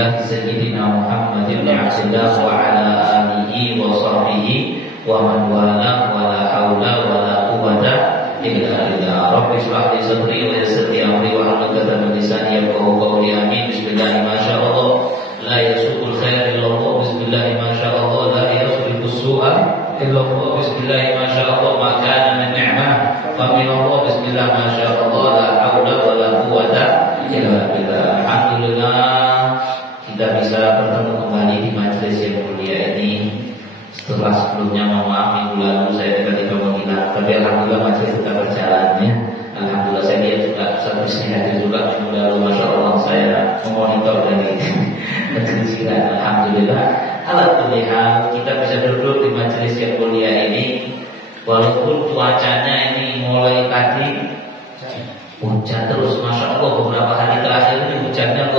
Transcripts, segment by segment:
Rasulillah Sayyidina Muhammadin Abdillah wa ala alihi wa sahbihi wa man wala wa la hawla wa la quwwata illa billah. Rabbi shrah li sadri wa yassir li amri wa hlul 'uqdatam min lisani yafqahu qawli. Amin. Bismillah ma sha Allah la yasuqul khair illa Allah. Bismillah ma sha Allah la yasrifu su'a illa Allah. Bismillah ma sha Allah ma kana min ni'mah fa min Allah. Bismillah ma sha Allah la hawla wa la quwwata illa billah. Alhamdulillah kita bisa bertemu kembali di majelis yang mulia ini. Setelah sebelumnya mohon maaf minggu lalu saya tiba-tiba menghilang, tapi alhamdulillah majelis tetap berjalan ya. Alhamdulillah saya lihat juga satu hadir juga minggu lalu, masya Allah saya memonitor dari negeri jiran. Alhamdulillah. Alhamdulillah kita bisa duduk di majelis yang mulia ini, walaupun cuacanya ini mulai tadi hujan terus, masya Allah beberapa hari terakhir ini hujannya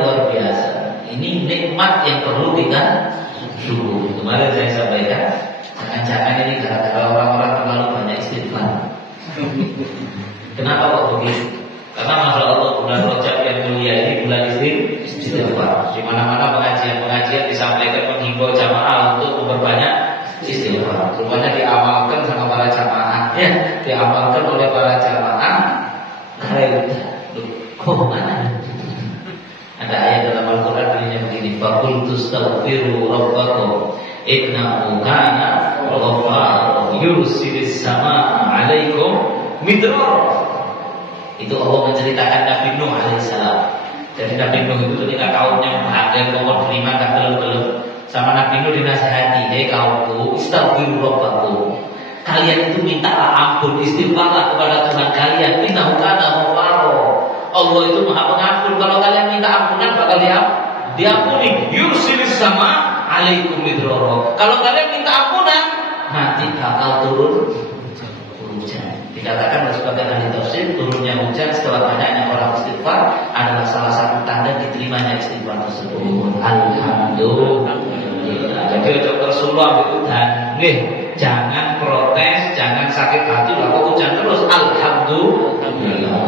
luar biasa. Ini nikmat yang perlu kita syukur. Kemarin saya sampaikan, jangan-jangan ini gara-gara orang-orang terlalu banyak istighfar. Kenapa kok begitu? Karena masya Allah bulan Rajab yang mulia ini bulan istighfar. Di mana-mana pengajian disampaikan menghimbau jamaah untuk memperbanyak istighfar. Rupanya diamalkan sama para jamaah, ya, diamalkan oleh para jamaah. Keren. Kok mana? Ada ayat dalam Al-Quran bunyinya begini: "Faqultu astaghfiru rabbakum innahu kana ghaffara yursilis samaa'a 'alaikum midrara." Itu Allah menceritakan Nabi Nuh alaihissalam. Jadi Nabi Nuh itu ketika kaumnya bahagia ngomong terima tak belum sama Nabi Nuh dinasihati, "Hei kaumku, astaghfiru rabbakum." Kalian itu mintalah ampun, istighfarlah kepada Tuhan kalian. Innahu kana ghaffara. Allah itu Maha Pengampun. Kalau kalian minta ampunan bakal diampuni. Yursilis sama alaikum midrara. Kalau kalian minta ampunan, nanti bakal turun hujan. Dikatakan oleh sebagian ahli tafsir, turunnya hujan setelah banyaknya orang istighfar adalah salah satu tanda diterimanya istighfar tersebut. Alhamdulillah. Jadi dokter Suluam itu dan jangan protes, jangan sakit hati kalau hujan terus. Alhamdulillah.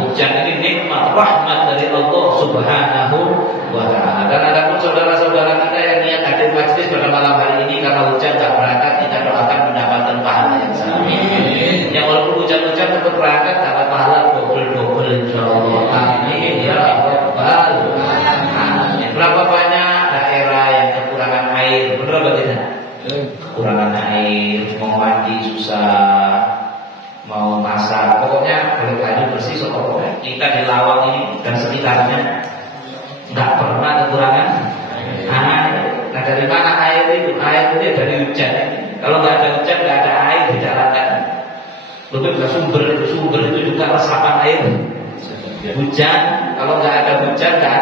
Hujan ini nikmat rahmat dari Allah Subhanahu wa ta'ala. Dan ada pun saudara-saudara kita yang niat hadir majlis pada malam hari ini karena hujan tak berangkat, kita doakan mendapatkan pahala yang sama. Yang walaupun hujan-hujan tetap berangkat dapat pahala double insyaallah. Amin ya rabbal alamin. Berapa banyak daerah yang kekurangan air? Benar apa tidak? Kekurangan air, mau mandi susah, mau masak, pokoknya boleh baju bersih pokoknya. Kita di Lawang ini dan sekitarnya nggak pernah kekurangan air. Nah dari mana air itu? Air itu dari hujan. Kalau nggak ada hujan, nggak ada air di daratan. Lalu sumber itu juga resapan air hujan. Kalau nggak ada hujan, nggak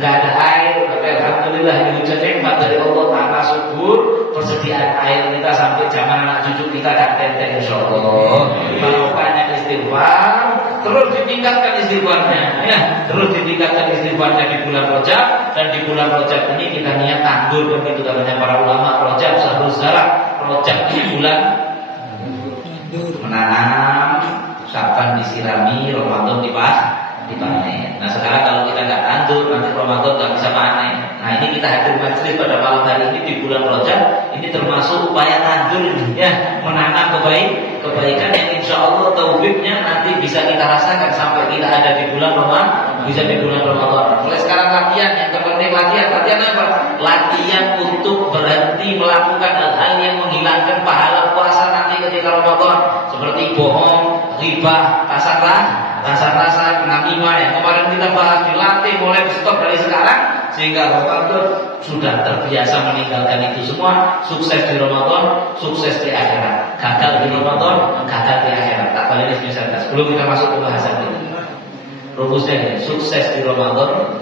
ada air. Tapi alhamdulillah ini hujan nikmat dari Allah Ta'ala, subur. Persediaan air kita sampai zaman anak cucu kita dan tenteng insyaallah. Kalau banyak istighfar, terus ditingkatkan istighfarnya, ya, terus ditingkatkan istighfarnya di bulan Rajab. Dan di bulan Rajab ini kita niat tanggul, begitu katanya para ulama. Rajab sahrul zarah. Rajab ini bulan menanam, Syaban disirami, Ramadan dipanen. Nah sekarang kalau kita nggak tandur, nanti Ramadan nggak bisa panen. Nah ini kita hadir majelis pada malam hari ini di bulan Rajab. Ini termasuk upaya tandur ini, ya, menanam kebaikan yang insya Allah taufiknya nanti bisa kita rasakan sampai kita ada di bulan Ramadan, bisa di bulan Ramadan. Mulai sekarang latihan, yang terpenting latihan apa? Latihan untuk berhenti melakukan hal-hal yang menghilangkan pahala puasa nanti ketika Ramadan, seperti bohong, riba, rasa namimah yang kemarin kita bahas, dilatih mulai di stop dari sekarang sehingga Ramadan sudah terbiasa meninggalkan itu semua. Sukses di Ramadan, sukses di akhirat. Gagal di Ramadan, gagal di akhirat. Tak balik ini spesialitas. Sebelum kita masuk ke bahasan ini, rumusnya ini: sukses di Ramadan,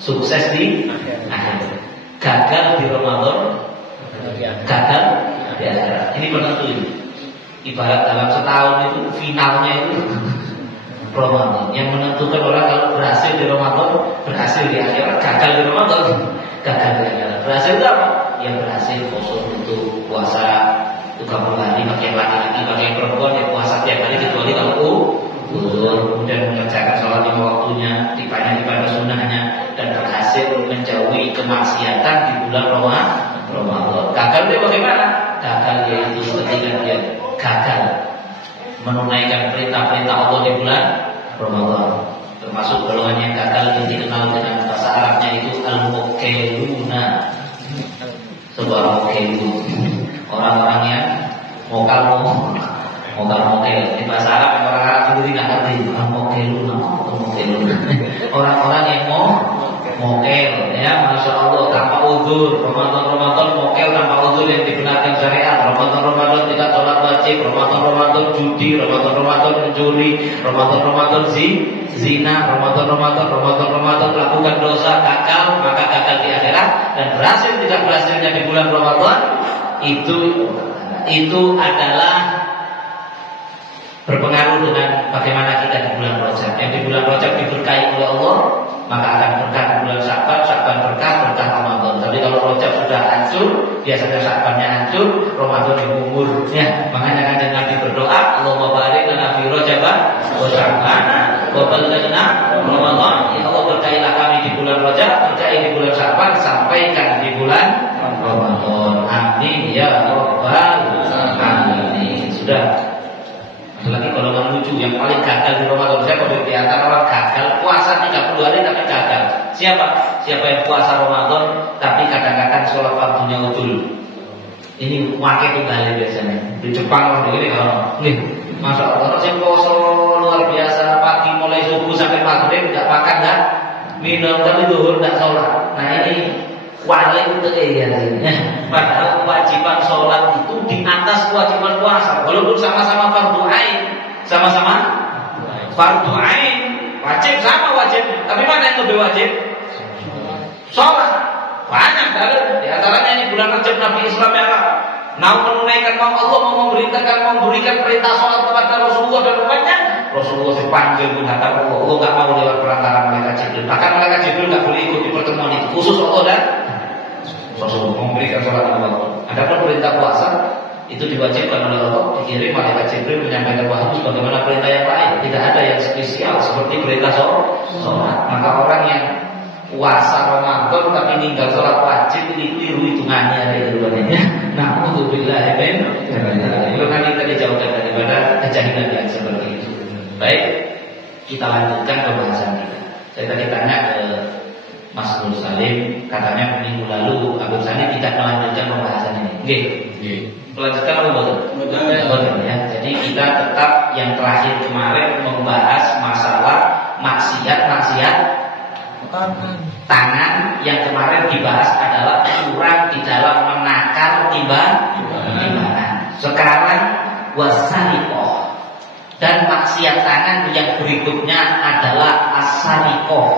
sukses di akhirat. Gagal di Ramadan, gagal di akhirat. Ini penentu ini. Ibarat dalam setahun itu finalnya itu Ramadan. Yang menentukan orang kalau berhasil di Ramadan, berhasil di akhirat. Gagal di Ramadan, gagal di akhirat. Berhasil itu apa? Yang berhasil khusus untuk puasa itu kamu hari, pakai laki-laki, pakai perempuan yang puasa tiap hari kecuali kalau kemudian mengerjakan sholat lima waktunya, dibanyak ibadah sunnahnya, dan kemaksiatan di bulan Ramadan. Gagal dia bagaimana? Gagal dia itu ketika dia gagal menunaikan perintah-perintah Allah di bulan Ramadan. Termasuk golongan yang gagal yang dikenal dengan bahasa Arabnya itu al-mukailuna. Sebuah mukailun, orang-orang yang mokel di bahasa Arab yang orang Arab itu tidak ngerti al-mukailuna. Orang-orang yang mokel, ya, masya Allah, tanpa uzur. Ramadan mokel tanpa uzur yang dibenarkan syariat. Ramadan tidak sholat wajib. Ramadan judi. Ramadan mencuri. Ramadan zina. Ramadan lakukan dosa, gagal, maka gagal di akhirat. Dan tidak berhasilnya di bulan Ramadan itu adalah berpengaruh dengan bagaimana kita di bulan Rajab. Yang di bulan Rajab diberkahi oleh Allah, maka akan berkah di bulan Sya'ban berkah Ramadan. Tapi kalau Rajab sudah hancur, biasanya Sya'bannya hancur, Ramadan digumur. Ya, makanya kan Nabi berdoa, Allahumma barik lana fi Rajab wa Sya'ban wa ballighna Ramadan. Ya Allah, berkahilah kami di bulan Rajab, berkahi di bulan Sya'ban, sampaikan di bulan Ramadan. Amin ya rabbal alamin. Sudah. Lagi golongan lucu yang paling gagal di Ramadan. Saya kalau di antara orang gagal puasa 30 hari tapi gagal. Siapa yang puasa Ramadan tapi kadang-kadang sholat fardunya utul. Ini pakai tunggal biasanya. Di Jepang orang begini kalau nih, masya Allah, saya puasa luar biasa pagi mulai subuh sampai maghrib nggak makan nggak minum tapi zuhur nggak sholat. Nah ini wajib untuk padahal kewajiban sholat itu di atas kewajiban puasa. Walaupun sama-sama fardu ain, wajib, tapi mana yang lebih wajib? Sholat. Banyak dalil. Di antaranya ini bulan Rajab Nabi Islam yang mau menunaikan, mau Allah mau memberikan perintah sholat kepada Rasulullah dan umatnya. Rasulullah dipanggil menghadap Allah nggak mau lewat perantara malaikat Jibril. Bahkan malaikat Jibril nggak boleh ikut di pertemuan itu. Khusus Allah dan Rasulullah memberikan sholat kepada Allah. Adapun perintah puasa itu diwajibkan oleh Allah, dikirim malaikat Jibril menyampaikan wahyu bagaimana perintah yang lain. Tidak ada yang spesial seperti perintah sholat. Maka orang yang puasa Ramadan tapi meninggal sholat wajib ini keliru hitungannya dari keduanya. Nah, alhamdulillah, itu kan kita dijauhkan daripada kejahilan yang seperti itu. Baik, kita lanjutkan pembahasan kita. Saya tadi tanya ke Mas Nur Salim, katanya minggu lalu Abu Sani tidak melanjutkan pembahasan ini. Oke. Melanjutkan apa betul? Ya. Jadi kita tetap yang terakhir kemarin membahas masalah maksiat tangan. Yang kemarin dibahas adalah kurang di dalam menakar timbangan. Sekarang wasariqah. Dan maksiat tangan yang berikutnya adalah asariqah.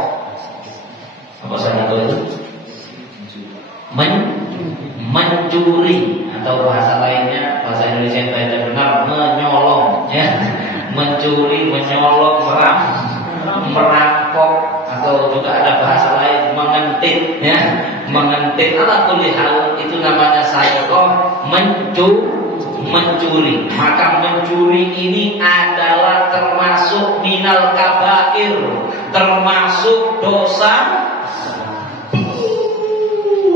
Apa sariqah itu? Mencuri, atau bahasa lainnya, bahasa Indonesia yang baik dan benar, menyolong, ya. Mencuri, menyolong, merampok, atau juga ada bahasa lain mengentit, ya. Mengentit ala kulli hal itu namanya sariqah, mencuri. Maka mencuri ini adalah termasuk minal kabair, termasuk dosa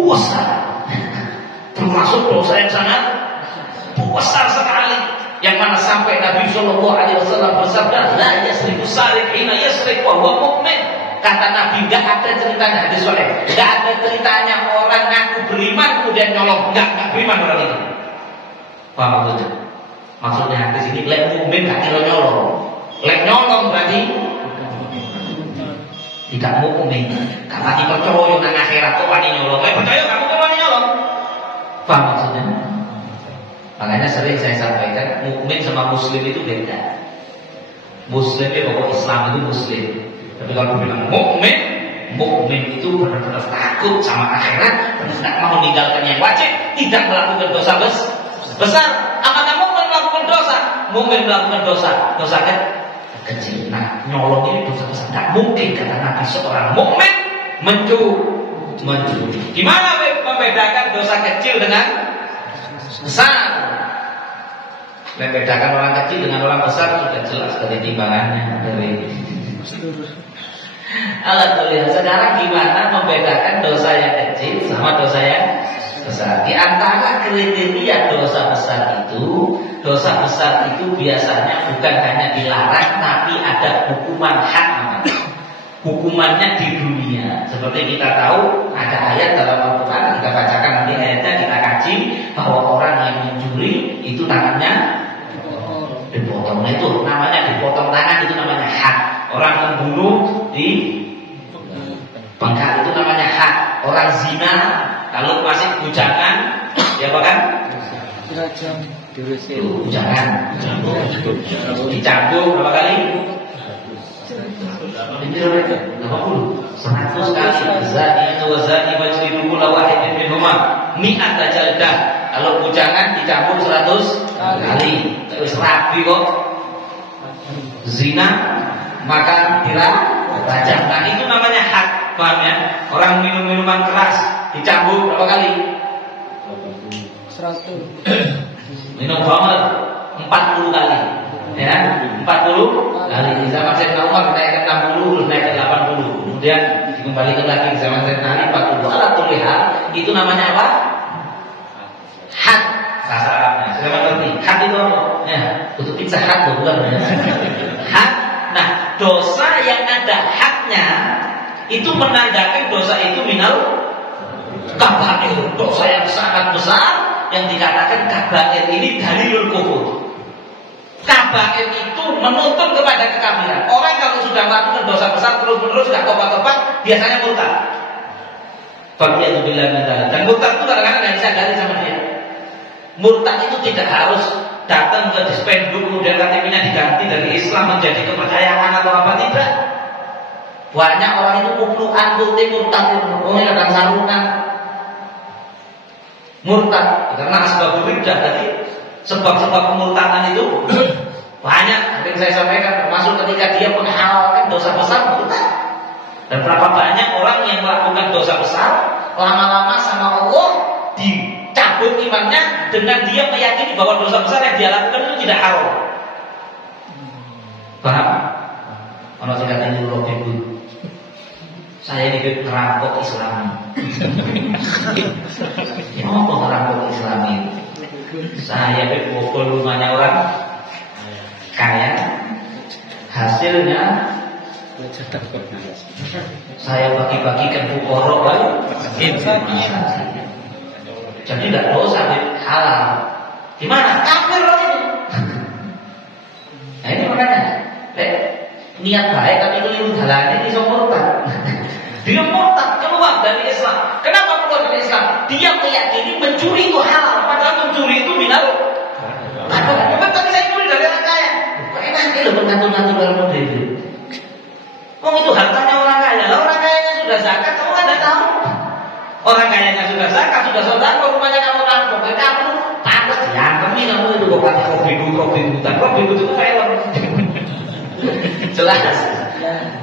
besar, termasuk dosa yang sangat besar sekali, yang mana sampai Nabi Shallallahu Alaihi Wasallam bersabda, la yasriku sariq hina yasriq wa huwa mu'min. Kata Nabi, nggak ada ceritanya hadis sahih, nggak ada ceritanya orang ngaku beriman kemudian nyolong, nggak beriman orang itu. Paham betul? Maksudnya hadis ini, lek mukmin nggak kira nyolong, lek nyolong berarti tidak mukmin. Karena kita percaya nang akhirat kok wani nyolong. Lek percaya kamu kok wani nyolong. Paham maksudnya? Makanya sering saya sampaikan, mukmin sama muslim itu beda. Muslim itu pokok Islam itu muslim. Tapi kalau bilang mukmin itu benar-benar takut sama akhirat, benar-benar mau meninggalkan yang wajib, tidak melakukan dosa besar. Apakah mukmin melakukan dosa? Mukmin melakukan dosa kecil. Nah, nyolong ini dosa besar. Tidak mungkin kata Nabi seorang mukmin mencuri. Gimana membedakan dosa kecil dengan besar? Membedakan orang kecil dengan orang besar sudah jelas dari timbangannya, dari Alhamdulillah. Sekarang gimana membedakan dosa yang kecil sama dosa yang besar? Di antara kriteria dosa besar itu biasanya bukan hanya dilarang, tapi ada hukuman had namanya. Hukumannya di dunia. Seperti kita tahu ada ayat dalam Al-Quran, kita bacakan nanti ayatnya, kita kaji bahwa orang yang mencuri itu tangannya dipotong. Nah itu namanya dipotong tangan, itu namanya had. Orang membunuh di penggal itu namanya had. Orang zina kalau masih bujangan, ya apa kan? Bujangan, dicambuk berapa kali? 100 kali. Zani wa zani wajlidu kulla wahidin minhuma mi'ata jaldah. Kalau bujangan dicambuk 100 kali. Terus rabi kok. Zina maka dirajam. Nah itu namanya had, paham ya? Orang minum minuman keras dicambuk berapa kali? 100. Minum khamr 40 kali. Ya, 40 kali. Di zaman Sayyidina Umar naik ke 60, naik ke 80. Kemudian dikembalikan lagi di zaman Sayyidina Ali 40. Ala kulli hal, itu namanya apa? Had. Bahasa Arabnya. Sudah mengerti? Had itu apa? Ya, untuk pizza had bukan. Had. Nah, dosa yang ada hadnya itu menandakan dosa itu minal kabair, dosa yang sangat besar yang dikatakan kabair ini dalilul kufur. Kabair itu menuntut kepada kekafiran. Orang kalau sudah melakukan dosa besar terus-menerus tidak tobat-tobat, biasanya murtad. Faqiyatubillah min dzalik. Dan murtad itu kadang-kadang tidak disadari sama dia. Murtad itu tidak harus datang ke dispenduk kemudian KTP-nya diganti dari Islam menjadi kepercayaan atau apa, tidak. Banyak orang itu kupluan putih murtad itu, orangnya kadang sarungan murtad karena asbab riddah tadi. Sebab-sebab kemurtadan itu banyak. Yang saya sampaikan termasuk ketika dia menghalalkan dosa besar murtad. Dan berapa banyak orang yang melakukan dosa besar lama-lama sama Allah dicabut imannya dengan dia meyakini bahwa dosa besar yang dia lakukan itu tidak halal. Paham? Kalau saya katakan dulu ibu, saya ini perampok Islam. Ya apa perampok Islam ini? Saya bobol rumahnya orang kaya, hasilnya saya bagi-bagikan fuqara wal miskin. Jadi tidak dosa, halal. Gimana? Kafir loh itu. Nah ini makanya, niat baik tapi keliru jalan ini murtad. Dia murtad keluar dari Islam. Kenapa keluar dari Islam? Dia meyakini mencuri itu halal, padahal mencuri itu minal. Padahal tadi saya curi dari orang kaya. Nanti loh mengatur-ngatur dalam model itu. Itu hartanya orang kaya. Lah orang kayanya sudah zakat, kamu kan tidak tahu. Orang kayanya sudah zakat, sudah sedekah, rumahnya kamu rampok. Kamu pantas diantemi kamu itu kok pakai Robin Hood itu film. Jelas.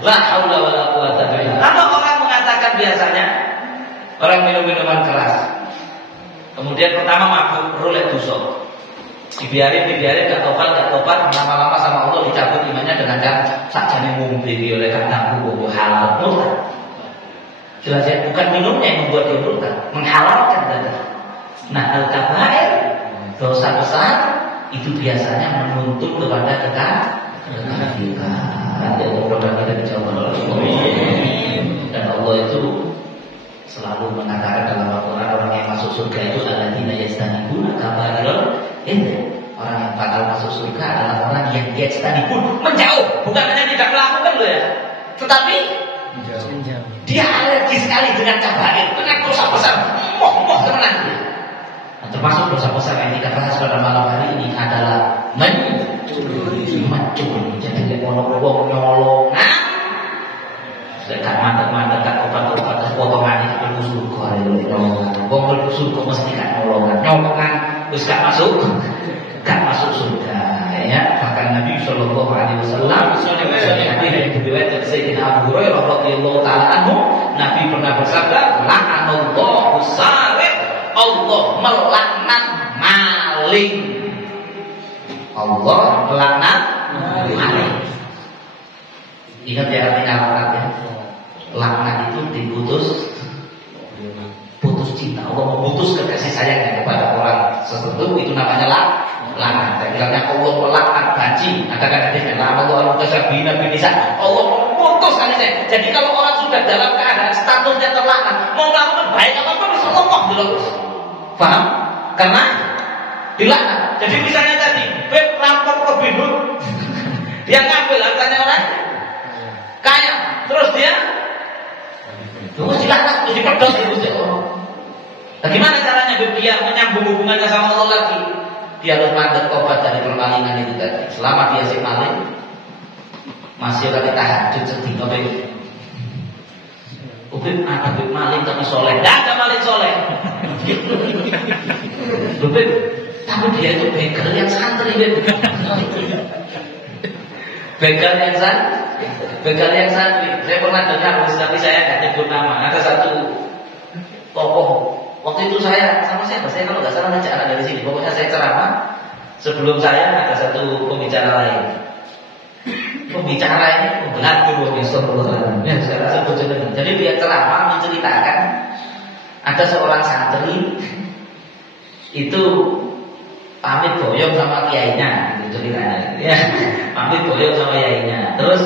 La haula wala quwata illa billah. Kalau orang mengatakan biasanya orang minum minuman keras, kemudian pertama mabuk, roulette dosa, dibiarin nggak tobat, lama-lama sama Allah dicabut imannya dengan cara sakjane ngombe oleh kataku bobo halal murtad. Jelas ya, bukan minumnya yang membuat dia murtad, menghalalkan tadi. Nah, al-kabair, dosa besar itu biasanya menuntut kepada kekafiran. Dan mudah-mudahan kita dijauhkan oleh Allah. Dan Allah itu selalu mengatakan dalam Al-Quran, orang yang masuk surga itu adalah alladzina yastanibuna kabairul itsm. Orang yang bakal masuk surga adalah orang yang yastanibun, menjauh, bukan hanya tidak melakukan loh ya, tetapi dia alergi sekali dengan kabair, dengan dosa besar, moh temenan. Nah, termasuk dosa besar yang kita bahas pada malam hari ini adalah mencuri. Jadi dia ngolong nyolongan, dekat mandat dekat obat potongan itu perlu surga itu nyolongan. Surga mesti kan nyolongan, terus gak masuk surga. Ya, bahkan Nabi Shallallahu Alaihi Wasallam hadis yang diriwayatkan Sayyidina Abu Hurairah radhiyallahu taala anhu, Nabi pernah bersabda, la'anallahu sariq, Allah melaknat maling. Allah melaknat maling. Ingat ya artinya Arab ya. laknat itu putus cinta. Allah memutuskan kasih sayangnya kepada orang sesuatu, itu namanya laknat. Bilangnya Allah melaknat banci. Ada hadisnya, Allah al-mutasyabbihina bin nisa. Allah memutus kasih sayang. Jadi kalau orang sudah dalam keadaan statusnya terlaknat, mau melakukan baik apa bisa Allah dulu. Paham? Karena dilaknat. Jadi misalnya tadi, rampok Robin Hood, dia ngambil hartanya orang kaya, terus dia dilaknat, terus dipedot itu. Bagaimana caranya dia menyambung hubungannya sama Allah lagi? Dia harus mandek tobat dari permalingan itu tadi. Selama dia si maling, masih lagi tahajud sedih. Ubin ada maling tapi soleh. Tidak ada maling soleh. Ubin, tapi dia itu begal yang santri. Begal yang santri. Saya pernah dengar, tapi saya nggak nyebut nama. Ada satu tokoh. Waktu itu saya sama siapa? Saya kalau nggak salah ngajak anak dari sini. Pokoknya saya ceramah. Sebelum saya ada satu pembicara lain. Pembicara ini membelajar ya, saya sebut jeneng. Jadi dia ceramah menceritakan ada seorang santri itu pamit boyong sama kiainya, itu ceritanya. Ya, pamit boyong sama kiainya. Terus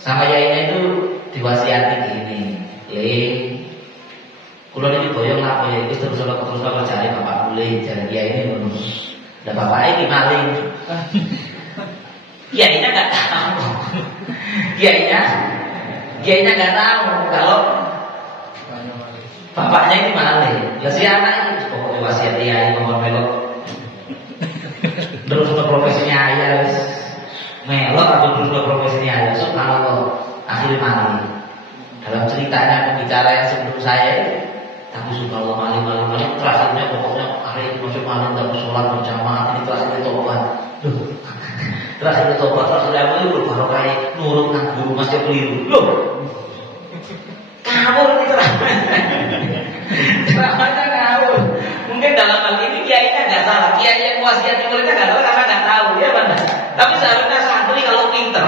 sama kiainya itu diwasiati gini, kalau ini boyong lah, boyong itu terus kalau cari bapak boleh, cari kiai ini menurut. Dan bapak ini maling. Kiainya nggak tahu. Kiainya nggak tahu kalau bapaknya ini maling. Ya si anak ini pokoknya wasiat kiai ngomong melok. Terus untuk profesinya ayah melok atau terus untuk profesinya ayah. Subhanallah, akhirnya maling. Dalam ceritanya pembicara yang sebelum saya, tapi subhanallah maling. Terakhirnya pokoknya hari itu masuk maling dan sholat berjamaah, ini terakhirnya tobat. Terakhir tobat, terakhir itu baru kayak nurut kan guru masih keliru. Loh, kabur nih ceramahnya kabur. Mungkin dalam hal ini kiainya nggak salah, kiai yang wasiat muridnya nggak salah karena nggak tahu, ya benar. Tapi seharusnya santri kalau pinter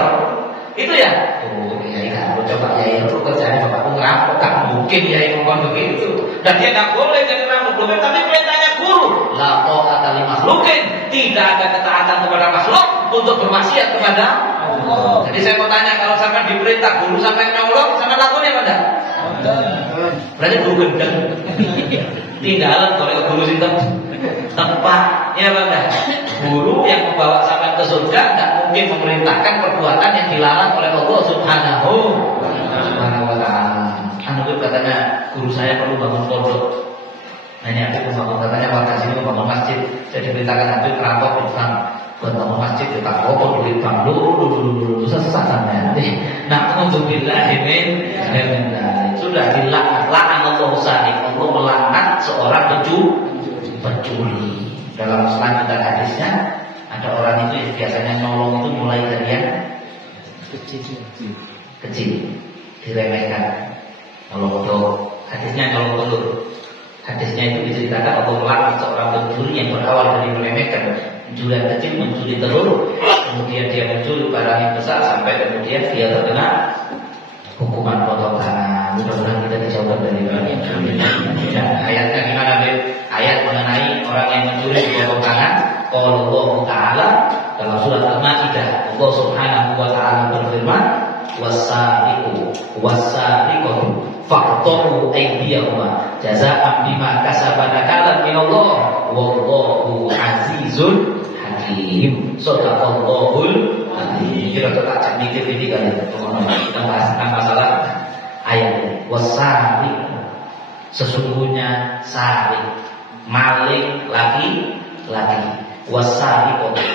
itu ya, kiai kabur coba kiai itu kerjaan bapakku ngerampok, kan mungkin kiai ngomong begitu. Dan dia nggak boleh jadi rampok, tapi perintahnya guru. La ta'ata li makhluqin, tidak ada ketaatan kepada makhluk untuk bermaksiat kepada Allah. Jadi saya mau tanya, kalau sampai diperintah guru sampai nyolong, sampai lakukan apa enggak? Berarti guru gendeng. Tinggalan kalau guru itu tempat, ya enggak? Guru yang membawa sampai ke surga enggak mungkin memerintahkan perbuatan yang dilarang oleh Allah Subhanahu wa taala. Anu katanya guru saya perlu bangun pondok. Nanya aku membangun, katanya warga sini membangun masjid. Saya diberitakan Habib rampok di bank buat bangun masjid, kita kotor duit bank dulu sesatnya. Nah, alhamdulillah ini sudah dilaknat Allah sahih. Allah melaknat seorang pencuri. Dalam selanjutnya hadisnya ada orang itu yang biasanya nolong itu mulai dari yang kecil, diremehkan. Nolong hadisnya nolong telur. Hadisnya itu diceritakan Allah melaknat seorang pencuri yang berawal dari meremehkan pencurian kecil, mencuri telur, kemudian dia mencuri barang yang besar sampai kemudian dia terkena hukuman potong tangan. Mudah-mudahan kita dijauhkan dari mencuri. Dan ayatnya gimana, Beb? Ayat mengenai orang yang mencuri dipotong tangan. Qala Allah Ta'ala dalam surat Al-Maidah, Allah Subhanahu wa taala berfirman, was-sariqatu faqta'u aydiyahuma jazaa'an bima kasaba nakalan minallah wallahu azizun hakim. Shadaqallahul azim. Kita tak dikit-dikit aja kita bahas tentang masalah ayat ini. Was-sariq, sesungguhnya sariq, maling laki-laki. Was-sariqatu,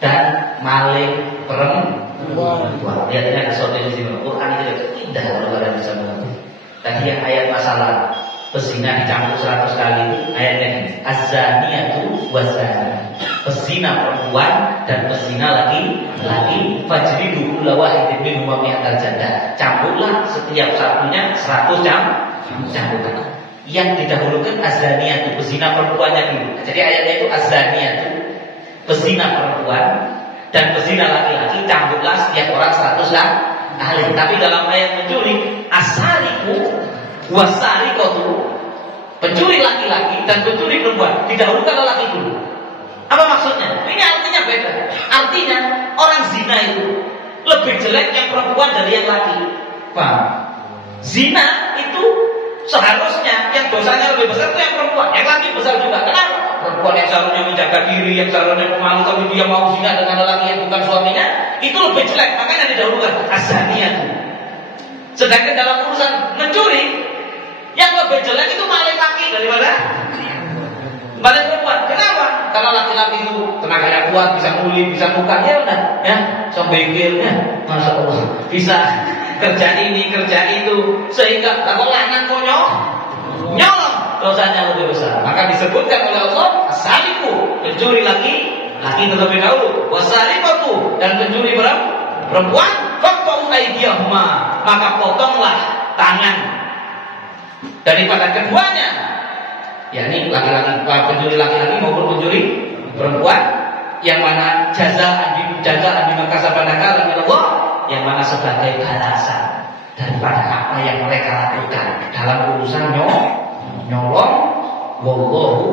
dan maling perempuan. Lihat ini ada sesuatu di sini. Quran itu indah kalau kalian bisa mengerti. Tadi yang ayat masalah pezina dicampur 100 kali, ayatnya ini az-zaniyatu waz-zani, pezina perempuan dan pezina laki-laki, fajridu kulla wahidin minhum mi'atal jaldah, campurlah setiap satunya 100 cambukan. Yang didahulukan az-zaniyatu, pezina perempuannya dulu. Jadi ayatnya itu az-zaniyatu, pezina perempuan dan pezina laki-laki, campurlah setiap orang 100 ahli. Tapi dalam ayat mencuri, asariku wasariqatu, pencuri laki-laki dan pencuri perempuan didahulukan lelaki dulu. Apa maksudnya? Ini artinya beda. Artinya orang zina itu lebih jelek yang perempuan dari yang laki. Paham? Zina itu seharusnya yang dosanya lebih besar itu yang perempuan, yang laki besar juga. Kenapa? Perempuan yang seharusnya menjaga diri, yang seharusnya pemalu, tapi dia mau zina dengan lelaki yang bukan suaminya, itu lebih jelek. Makanya didahulukan azaniyatu. Sedangkan dalam urusan mencuri, yang lebih jelek itu maling laki daripada maling perempuan. Kenapa? Karena laki-laki itu tenaganya kuat, bisa nguli, bisa buka, ya udah, ya, sombengilnya, masya Allah, bisa kerja ini, kerja itu, sehingga kalau lanang konyol, nyolong, dosanya lebih besar. Maka disebutkan oleh Allah, asaliku, pencuri laki terlebih dahulu, wasariqatu, dan pencuri perempuan, faqtu aydiyahuma, maka potonglah tangan daripada keduanya, yakni laki-laki, pencuri laki-laki maupun pencuri perempuan, yang mana jazaan di makasab nakalan min Allah, yang mana sebagai balasan daripada apa yang mereka lakukan dalam urusan nyolong. Wallahu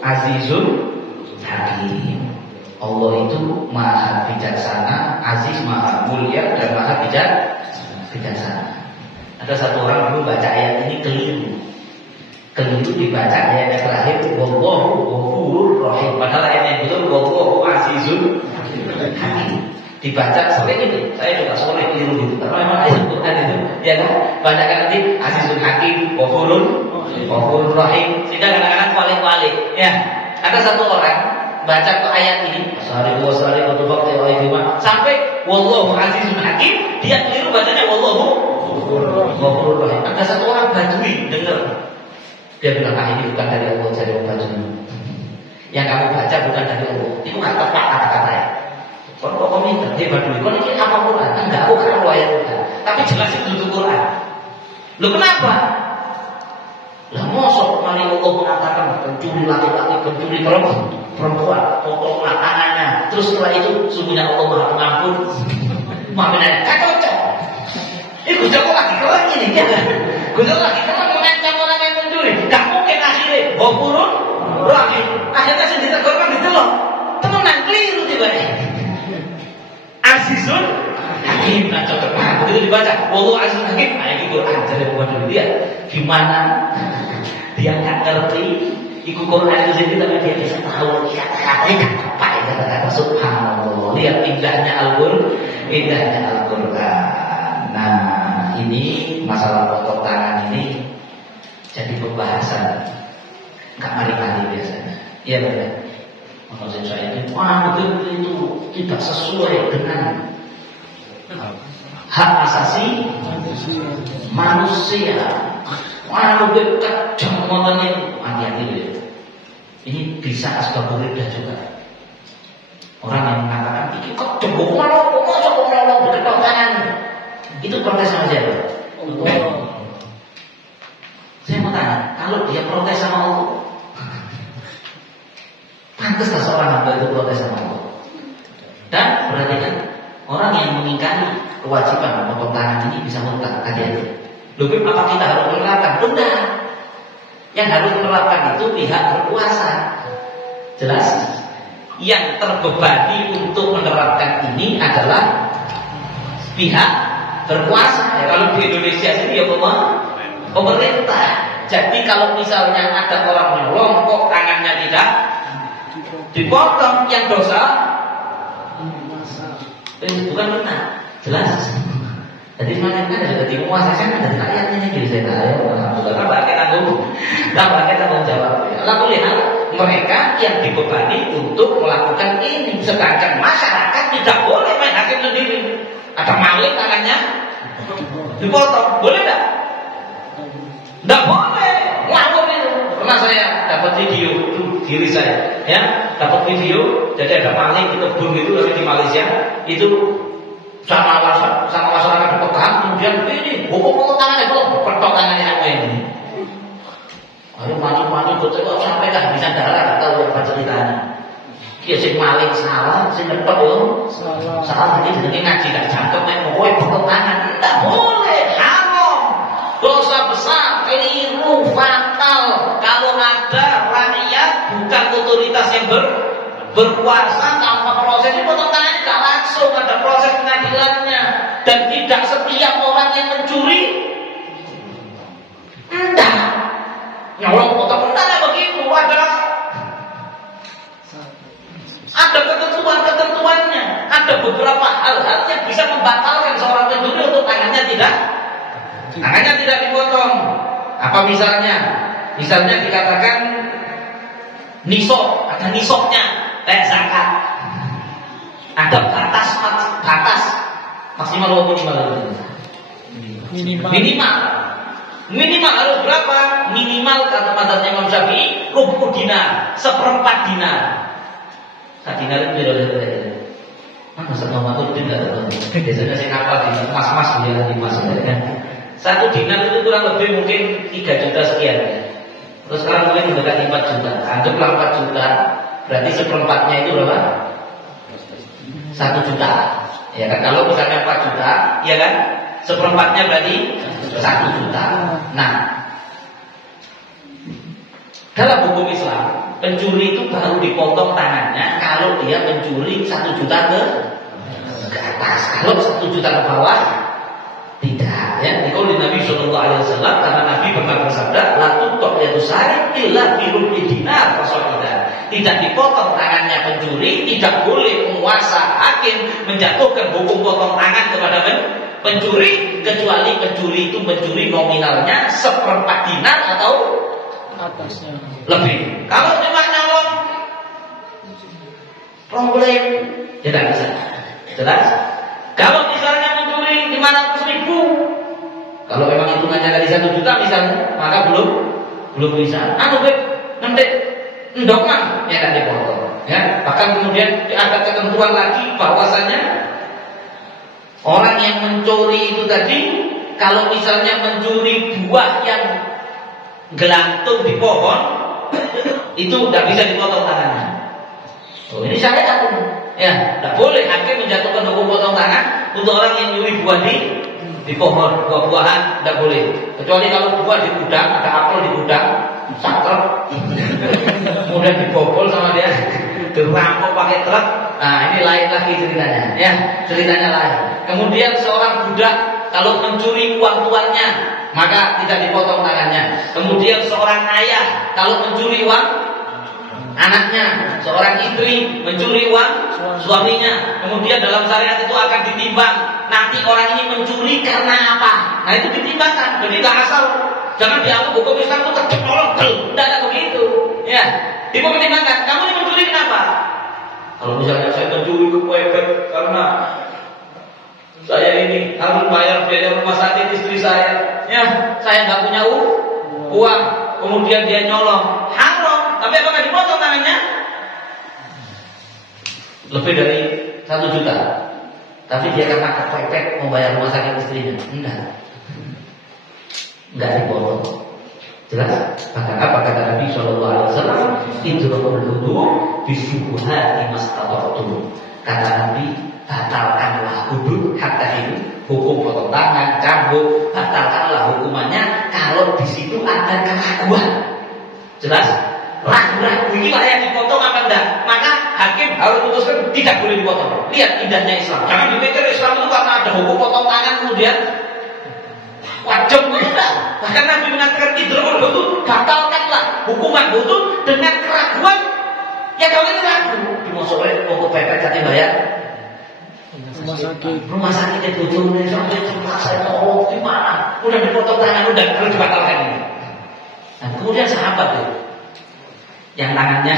azizun hakim. Allah itu maha bijaksana, aziz, maha mulia, dan maha bijaksana. Ada satu orang dulu baca ayat ini keliru dibaca ayat yang terakhir, wallahu ghafurur rahim, padahal ayat yang betul wallahu azizun hakim. Dibaca sore ini, saya juga sore keliru gitu. Karena memang ayat Quran itu, ya kan? Bacakan nanti azizun hakim, ghafurur rahim, sehingga kadang-kadang walik-walik. Ya, ada satu orang baca ke ayat ini, sampai wallahu azizun hakim, dia keliru bacanya wallahu ghafurur rahim. Ada satu orang Badui dengar, dia bilang, ini bukan dari Allah, dari Allah Badui. Yang kamu baca bukan dari Allah, itu nggak tepat kata-katanya. Kok minta dia Badui, kok ini apa Quran? Enggak, aku kan ayat Quran, tapi jelas itu Quran. Loh kenapa? Lah mosok mari Allah mengatakan pencuri laki-laki, pencuri perempuan, potonglah tangannya. Terus setelah itu sungguhnya Allah Maha Pengampun. Maafin kan cocok. Ini Gus Joko lagi keren ini ya. Gus Joko lagi keren mengancam orang yang mencuri. Gak mungkin akhirnya Ghafurur Rahim. Akhirnya sing ditegurkan ditelok. Temenan keliru tiba-tiba. Azizun Hakim, nah cocok banget itu dibaca. Wallahu azizun hakim. Nah ini Quran jadi buat dia. Gimana dia nggak ngerti ikut Quran itu sendiri, tapi dia bisa tahu kata-katanya apa ya, kata-kata subhanallah. Lihat indahnya Al-Quran. Nah ini masalah potong tangan ini jadi pembahasan nggak mari-mari biasanya. Iya benar. Maksud saya itu, betul itu tidak sesuai dengan hak asasi manusia. Betul kejam motornya itu, hati-hati dulu. Ini bisa asbab ridah juga. Orang yang mengatakan ini kejam, malah masa menolong diketok tangan. Itu protes sama siapa? Saya mau tanya, kalau dia protes sama Allah, pantaslah seorang hamba itu protes sama Allah. Dan berarti kan orang yang mengingkari kewajiban memotong tangan ini bisa murtad. Hati-hati. Lebih apa kita harus menerapkan? Enggak. Yang harus menerapkan itu pihak berkuasa. Jelas. Yang terbebani untuk menerapkan ini adalah pihak berkuasa. Ya, kalau di Indonesia sendiri ya pemerintah. Jadi kalau misalnya ada orang nyolong kok tangannya tidak dipotong, yang dosa bukan kita, jelas. Jadi mana kan ada menguasakan dari rakyatnya gitu saya tahu. Alhamdulillah pakai tanggung jawab. Lalu lihat mereka yang dibebani untuk melakukan ini, sedangkan masyarakat tidak boleh main hakim sendiri. Ada maling tangannya dipotong, boleh tidak? Tidak boleh. Ngawur itu. Pernah saya dapat video diri saya, ya dapat video. Jadi ada maling di kebun itu di Malaysia itu. Sama masyarakat dipegang, kemudian ini hukum tangannya belum, petok tangannya apa ini? Lalu maju betul sampai kehabisan darah, tahu apa ceritanya? Ya sing maling salah, sing nyepet yo salah. Jadi jenenge ngaji gak jangkep nek kowe potong tangan. Enggak boleh, haram. Dosa besar, keliru, fatal. Kalau ada rakyat bukan otoritas yang berkuasa tanpa proses ini potong tangan gak langsung, ada proses pengadilannya. Dan tidak setiap orang yang mencuri enggak nyolong potong enggak begitu, ada ketentuannya, ada beberapa hal-hal yang bisa membatalkan seorang pencuri untuk tangannya tidak dipotong. Apa misalnya? Misalnya dikatakan nisab, ada nisabnya, kayak zakat. Ada batas maksimal atau minimal harus berapa? Minimal kata mazhab Imam Syafi'i rubu dinar, 1/4 dinar. Dinar itu berapa? Mana sama itu tidak tahu. Biasanya saya ngapal di mas-mas dia di mas kan. 1 dinar itu kurang lebih mungkin 3 juta sekian. Terus sekarang mungkin mendekati 4 juta. Anggaplah 4 juta. Berarti 1/4-nya itu berapa? 1 juta. Ya kan, kalau misalnya 4 juta, ya kan, 1/4-nya berarti 1 juta. Nah, dalam hukum Islam, pencuri itu baru dipotong tangannya kalau dia mencuri 1 juta ke atas. Kalau 1 juta ke bawah, tidak. Ya, di qauli Nabi Shallallahu Alaihi Wasallam, karena Nabi pernah bersabda, la tuqta yadu sari illa bi rubi dinar fasaidan. Tidak dipotong tangannya pencuri, tidak boleh penguasa hakim menjatuhkan hukum potong tangan kepada pencuri kecuali pencuri itu mencuri nominalnya 1/4 dinar atau atasnya lebih. Kalau cuma nyolong problem tidak bisa. Jelas? Kalau misalnya mencuri 500.000, kalau memang hitungannya dari 1 juta misalnya, maka belum bisa. Nanti endongan ya kan dipotong. Ya, bahkan kemudian ada ketentuan lagi bahwasanya orang yang mencuri itu tadi, kalau misalnya mencuri buah yang gelantung di pohon, itu tidak bisa dipotong tangannya. Oh, ini syariat. Ya, tidak boleh hakim menjatuhkan hukum potong tangan untuk orang yang nyuri buah di pohon, buah-buahan tidak boleh. Kecuali kalau buah di gudang, ada apel di gudang, satrep, kemudian dibobol sama dia, dirampok pakai truk. Nah, ini lain lagi ceritanya. Ya, ceritanya lain. Kemudian seorang budak kalau mencuri uang tuannya, maka tidak dipotong tangannya. Kemudian seorang ayah kalau mencuri uang anaknya, seorang istri mencuri uang suaminya, kemudian dalam syariat itu akan ditimbang. Nanti orang ini mencuri karena apa? Nah, itu ditimbangkan. Jadi nggak asal, jangan dianggap hukum Islam itu tercolong, tidak ada begitu. Ya, dipertimbangkan. Kamu ini mencuri kenapa? Kalau misalnya saya mencuri kepepet karena saya ini harus bayar biaya rumah sakit istri saya, ya, saya nggak punya uang, kemudian dia nyolong, haram. Tapi apakah dipotong tangannya? Lebih dari 1 juta. Tapi dia karena kepepet membayar rumah sakit istrinya, enggak dipotong. Jelas? Bahkan apa kata Nabi Shallallahu Alaihi Wasallam? Idrul hudu bisubuhati mastata'tum. Kata Nabi, batalkanlah hudud hatta ini, hukum potong tangan, cambuk, batalkanlah hukumannya kalau di situ ada keraguan. Jelas? Ragu-ragu ini layak dipotong apa enggak? Maka hakim harus memutuskan tidak boleh dipotong. Lihat indahnya Islam. Jangan dipikir Islam itu karena ada hukum potong tangan kemudian wajib enggak. Bahkan Nabi mengatakan idrul hudud, batalkanlah hukuman hudud dengan keraguan. Ya kalau ini ragu, dimasukin untuk pepet jadi bayar rumah sakit itu turunnya sampai cemas saya tolong di mana? Udah dipotong tangan, udah harus dibatalkan ini. Nah, kemudian sahabat itu yang tangannya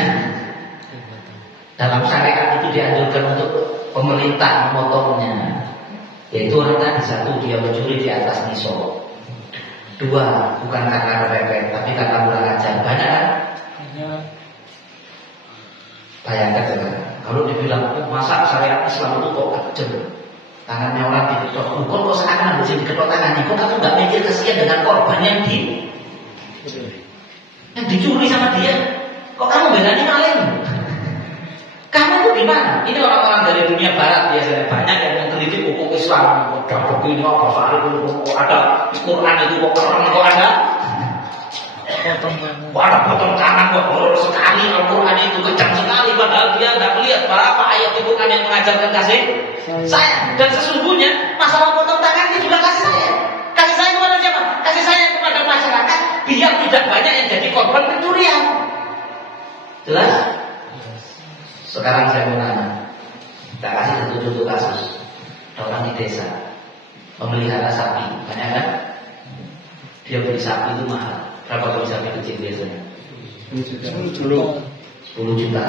dalam syariat itu dianjurkan untuk pemerintah memotongnya, yaitu orang tadi, 1, dia mencuri di atas nisab, 2, bukan karena kepepet tapi karena kurang ajar. Banyak kan? Bayangkan saja, kalau dibilang masa syariat Islam itu kok kejam, tangannya orang diketok, kok seakan bisa diketok tangannya, kok kamu nggak mikir kasihan dengan korban yang dicuri sama dia? Kok kamu bedanya maling? Kamu gimana? Ini orang-orang dari dunia barat biasanya banyak yang mengkritik hukum Islam. Ada begini, apa syariat kok ada Quran itu kok keren kok ada. Ada potong tangan kok horor sekali Al-Quran itu kejam sekali padahal dia nggak melihat berapa ayat di Quran yang mengajarkan kasih sayang. Dan sesungguhnya masalah potong tangan ini juga kasih sayang. Kasih sayang kepada siapa? Kasih sayang kepada masyarakat biar tidak banyak yang jadi korban pencurian. Jelas? Sekarang saya mau nanya, kita kasih satu contoh kasus. Orang di desa memelihara sapi, banyak kan? Dia beli sapi itu mahal. Berapa beli sapi kecil biasanya? 10 juta.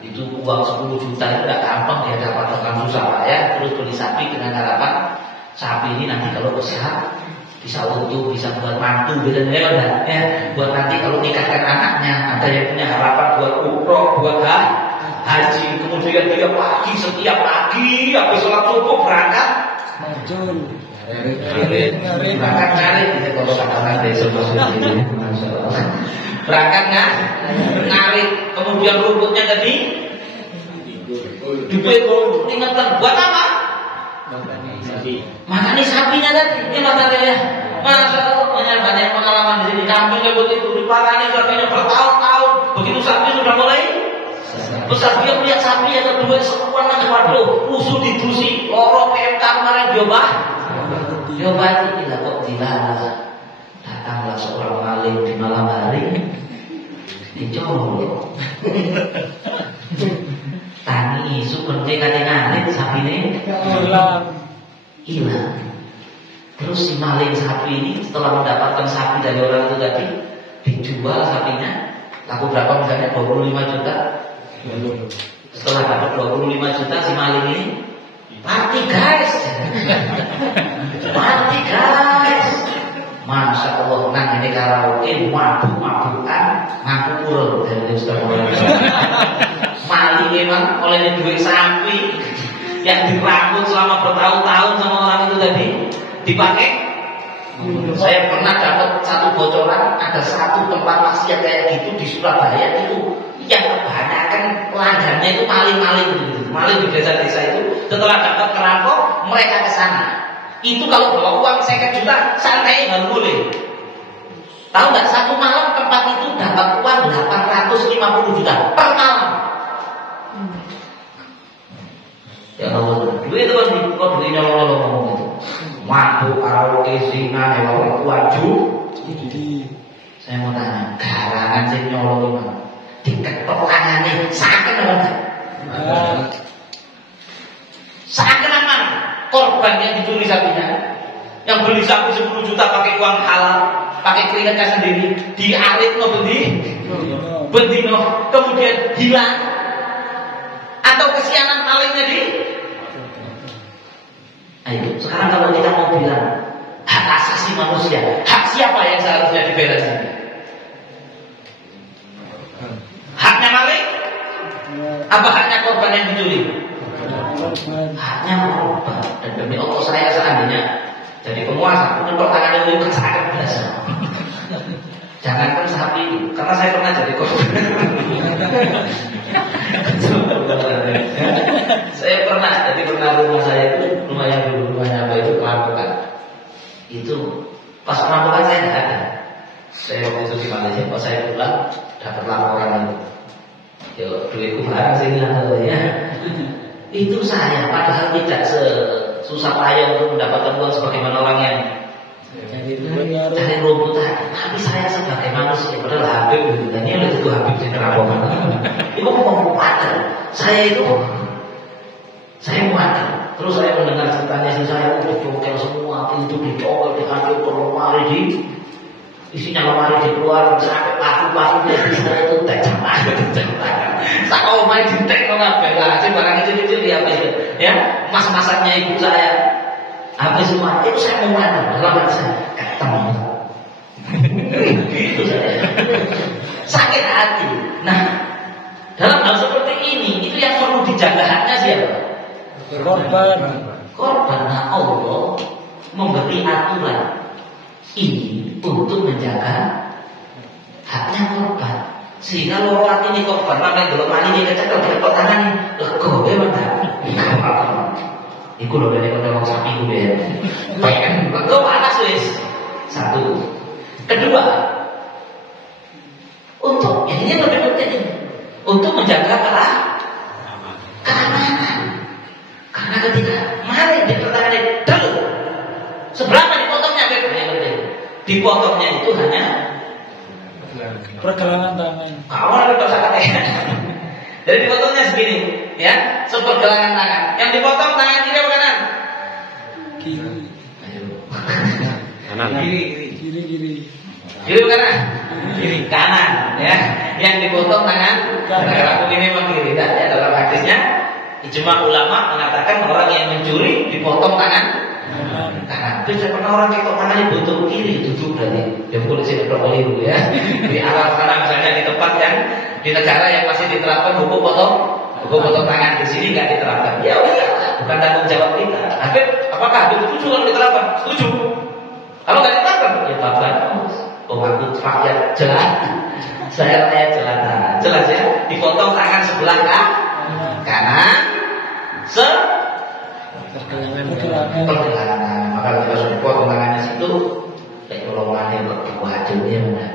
Itu uang 10 juta itu tidak gampang dia dapatkan susah Pak ya. Terus beli sapi dengan harapan sapi ini nanti kalau besar bisa utuh, bisa buat mantu, bisa ya, buat nanti kalau nikahkan anaknya. Ada yang punya harapan buat umroh, buat haji. Kemudian dia setiap pagi habis sholat subuh berangkat berangkat ngarit gitu kalau katakan desa ini berangkat ngarit, kemudian rumputnya tadi dipikul, ingatkan buat apa? Makanya sapinya tadi, ini masalahnya. Masya Allah, banyak pengalaman di sini. Kampungnya begitu, diparani sapinya bertahun-tahun. Begitu sapi sudah mulai besar, dia melihat sapi yang kedua sempurna, waduh, usuh didusi, lorong PMK kemarin diobat tidak kok dilarang. Datanglah seorang maling di malam hari, dicolok. Tani isu penting ngarit sapi ini hilang. Terus si maling sapi ini setelah mendapatkan sapi dari orang itu tadi, dijual sapinya. Laku berapa misalnya 25 juta. Setelah dapat 25 juta si maling ini party guys. Masya Allah, nang ini karaoke mabuk-mabukan ngaku kurang dari Ustaz maling memang oleh duit sapi yang dirambut selama bertahun-tahun sama orang itu tadi dipakai. Saya pernah dapat satu bocoran, ada satu tempat maksiat kayak gitu di Surabaya itu yang kebanyakan pelanggannya itu maling-maling gitu. Maling di desa-desa itu setelah dapat kerampok mereka ke sana. Itu kalau bawa uang 50 juta santai baru boleh. Tahu nggak, satu malam tempat itu dapat uang 850 juta per malam. Ya Allah, duit itu kan kok duitnya lo ngomong itu. Mabuk, karaoke, zina, hewan waju. Saya mau tanya, garangan sih nyolong gimana? Diketok tangannya, sakit apa? Sakit apa? Korban yang dicuri sapinya, yang beli sapi 10 juta pakai uang halal, pakai keringatnya sendiri, diarit no bendino, kemudian hilang, atau kesianan malingnya di. Ayo, sekarang kalau kita mau bilang hak asasi manusia, hak siapa yang seharusnya dibela sini? Haknya maling? Apa haknya korban yang dicuri? Haknya korban. Dan demi Allah saya seandainya jadi penguasa, menentuk tangan itu kan sangat biasa. Jangankan sapi, karena saya pernah jadi korban. Saya pernah, jadi rumah saya itu, rumahnya apa itu perampokan. Itu pas perampokan saya tidak ada. Saya waktu itu di Malaysia, pas saya pulang dapat laporan itu. Yo, duitku barang sih ya. Itu saya, padahal tidak susah payah untuk mendapatkan uang sebagaimana orang yang cari rumput tadi. Tapi saya sebagai manusia, padahal Habib, dan ini oleh itu Habib di perampokan. Itu mau kuatir. Saya muat. Terus saya mendengar ceritanya si saya itu cokel semua, pintu dicokel, dihancur, lemari di isinya lemari dikeluar sampai paku-paku saya itu tajam banget. Saya mau main di teknologi lah, sih barang kecil-kecil dia apa itu? Ya, mas-masaknya ibu saya, habis semua itu saya mau mana? Dalam saya ketemu. Gitu saya. Sakit hati. Nah, dalam hal seperti ini, itu yang perlu dijaga haknya siapa? Korban. Nah, Allah memberi aturan ini untuk menjaga haknya korban. Sehingga loro atine kok pernah delok maling kecekel kok tangan lego ya Mas. Iku lho nek ngomong sapi ku ben. Lego panas wis. Satu. Kedua, untuk ini yang lebih penting untuk menjaga keamanan. Karena ketika maling di pertandingan del seberapa dipotongnya yang penting. Dipotongnya itu hanya pergelangan tangan. Awal ada dosa katanya. Jadi dipotongnya segini, ya, sepergelangan tangan. Yang dipotong tangan kiri apa kanan? Kiri. Kanan. Kiri. Kiri apa kanan? Kiri kanan, ya. Yang dipotong tangan kanan. Ini memang kiri, tidak ya dalam hadisnya. Ijma ulama mengatakan orang yang mencuri dipotong tangan kanan. Itu saya pernah orang kekok tangannya butuh kiri, duduk berarti. Dia polisi berkeliru ya. Di alam sana misalnya di tempat yang di negara yang masih diterapkan hukum potong tangan, di sini nggak diterapkan. Ya udah, bukan tanggung jawab kita. Apakah Habib setuju kalau diterapkan? Setuju. Kalau nggak diterapkan, ya bapak. Oh aku rakyat jelas. Saya rakyat jelas ya. Dipotong tangan sebelah kanan pergelangan. Maka kita sudah potong tangannya situ, kayak golongannya berkewajibannya mana.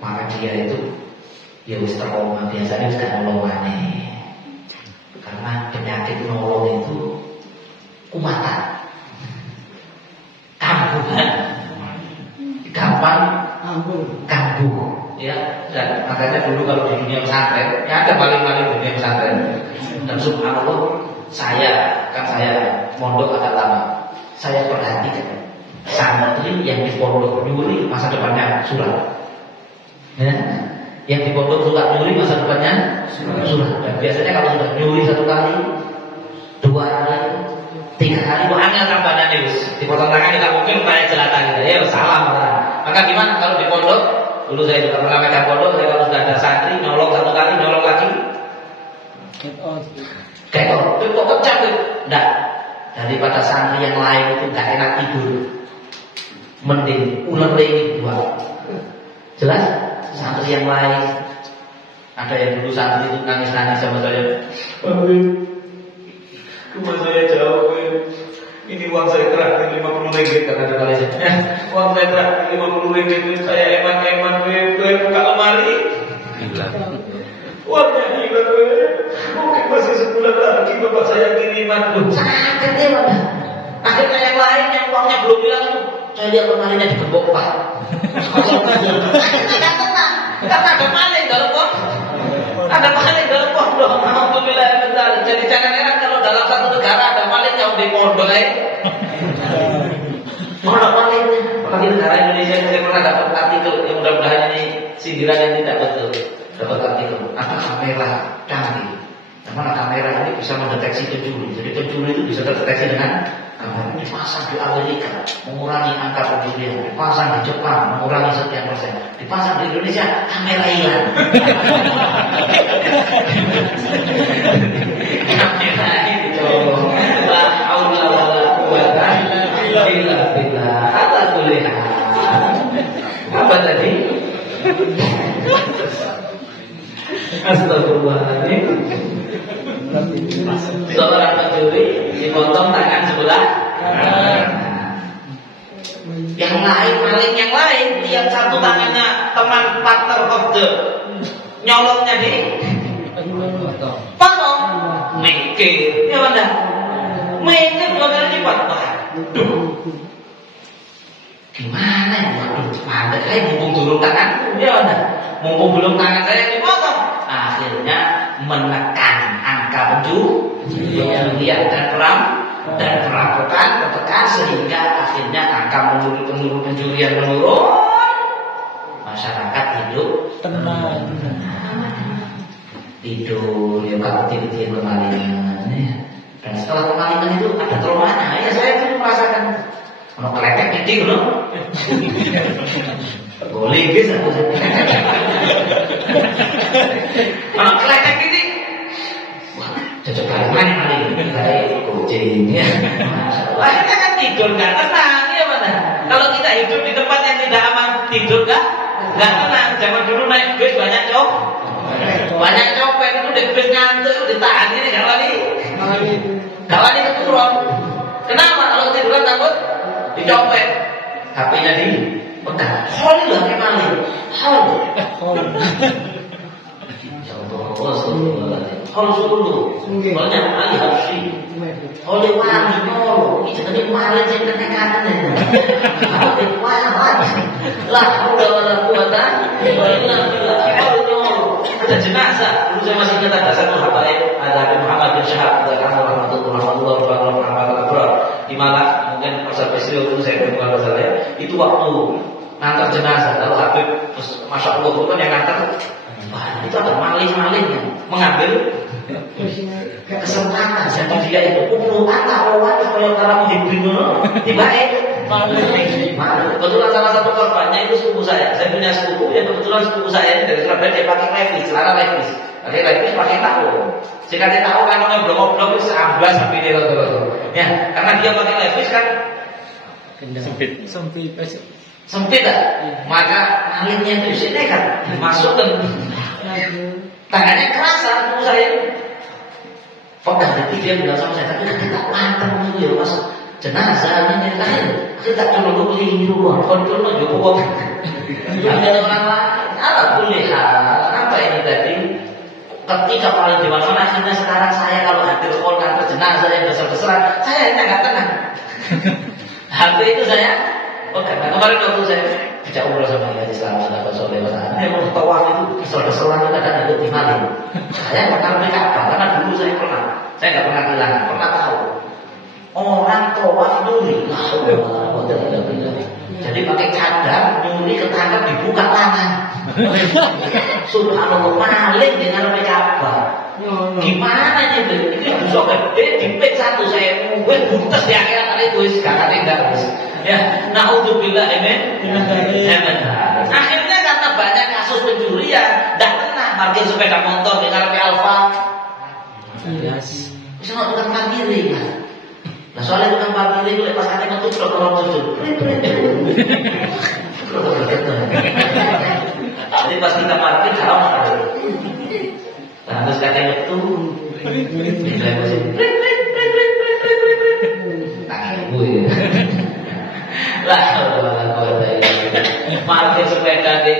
Maka dia itu dia wis trauma biasanya wis gak nolongane. Karena penyakit nolong itu kumatan, kambuhan, gampang kambuh. Ya, dan makanya dulu kalau di dunia pesantren, ya ada paling-paling dunia pesantren. Dan subhanallah, saya mondok agak lama. Saya perhatikan santri yang di pondok nyuri masa depannya suram. Ya, yang di pondok suka nyuri masa depannya suram. Dan biasanya kalau sudah nyuri 1 kali, 2 kali, 3 kali, angel tambahannya wis. Dipotong tangan tidak mungkin kayak jelata gitu. Ya salam. Maka gimana kalau di pondok? Dulu saya juga pernah megang pondok, saya kalau sudah ada santri nyolong 1 kali, nyolong lagi kayak kok kecap tuh. Enggak. Daripada santri yang lain itu gak enak tidur, mending ular ini 2. Jelas? Santri yang lain, ada yang dulu santri itu nangis-nangis sama saya. Rumah saya jauh, ini uang saya terakhir 50 ringgit kata di Malaysia. Uang saya terakhir 50 ringgit, saya eman-eman buka lemari. Uangnya hilang, mungkin masih sebulan lagi bapak saya kiriman. Sakit ya mana? Akhirnya yang lain yang uangnya belum hilang, saya lihat lemarinya digembok Pak. Tidak tenang, karena ada maling dalam pondok. Ada maling dalam pondok. Alhamdulillah betul. Jadi jangan heran kalau dalam satu negara ada maling yang di pondok Mana malingnya? Apalagi negara Indonesia, saya pernah dapat artikel yang mudah-mudahan ini sindiran yang tidak betul. Dapat artikel, ada kamera canggih. Karena kamera ini bisa mendeteksi pencuri. Jadi pencuri itu bisa terdeteksi dengan kamera. Dipasang di Amerika, mengurangi angka pencurian. Dipasang di Jepang, mengurangi sekian persen. Dipasang di Indonesia, kamera hilang. Kamera ini dong. La haula wala quwata illa billah. Ala kulli hal. Apa tadi? Astagfirullahaladzim. Seorang pencuri dipotong tangan sebelah kanan. Yang lain, maling yang lain, yang satu tangannya teman partner of the nyolongnya di potong, mikir, ya mana? Mikir 2 kali lipat. Waduh, gimana ya? Waduh, ada saya mumpung turun tangan, ya mana? Mumpung belum tangan saya yang dipotong. Akhirnya menekan angka pencurian dan perampokan tertekan sehingga akhirnya angka pencurian menurun. Masyarakat hidup tenang. Tidur ya kalau tidur kemalingan ya. Dan setelah kemalingan itu ada traumanya. Ya saya itu merasakan kalau keletek tidur loh. Boleh gitu. Kalau keletek titik, wah cocok kali mana kayak kucing ya. Akhirnya kan tidur nggak tenang ya mana? Kalau kita hidup di tempat yang tidak aman, tidur nggak Nggak tenang, zaman dulu naik bis banyak copet itu di bis ngantuk ditahan ini gak wani keturun. Kenapa? Kalau tiduran takut dicopet, HP-nya dipegang. Hol lah kayak maling. Hol dulu. Banyak kali harus oleh wani nol. Itu tadi maling saya kenekanan ya. Lah udah wala kuwata illa billah. Ada jenazah. Dulu saya masih ingat ada satu habaib, ada Habib Muhammad bin Syahab, ada rahmatullah di Malang. Mungkin Ustaz Bisri waktu saya berbual saya itu waktu ngantar jenazah. Lalu Habib, masya Allah itu kan yang ngantar. Wah, itu ada maling-maling yang mengambil kesempatan. Jadi dia itu kalau kamu dibingung dibaik. Kebetulan salah satu korbannya itu sepupu saya. Saya punya sepupu yang kebetulan sepupu saya dari Surabaya dia pakai levis, celana levis. Pakai tahu. Jika dia tahu kantornya blok-blok itu seamblas sampai dia roto-roto. Ya, karena dia pakai levis kan sempit tak? Maka anginnya itu sini kan dimasukkan. Tangannya keras sepupu saya. Pegang itu dia bilang sama saya, tapi kita mantap itu ya mas. Jenazah ini lain, kita cuma keliru doang. Kontrol aja uang. Ada orang lain. Apa ini tadi? Ketika paling dewasa akhirnya sekarang saya kalau hadir call kantor jenazah yang besar-besaran, saya nggak tenang. HP itu saya, karena kemarin waktu saya bicara umroh sama Haji Selamat atau Soleh Wasallam, saya mau tawaf itu besar-besaran kadang ikut dimaling. Saya nggak tahu apa, karena dulu saya nggak pernah bilang, pernah tahu. Orang tawaf nyuri, jadi pakai cadar nyuri ketangkap dibuka tangan. Subhanallah, maling dengan Ka'bah. Gimana itu? Ini bisa gede dipik satu saya mungkin buntes di akhirat itu gak tinggal. Ya, naudzubillah akhirnya karena banyak kasus pencurian, tidak tenang parkir sepeda motor di ngarepe Alfa. Bisa nggak tukang parkir kan? Nah soalnya tukang parkir itu lepas kaki metu orang sujud. Jadi pas kita parkir haram. Nah terus katanya itu parkir sepeda di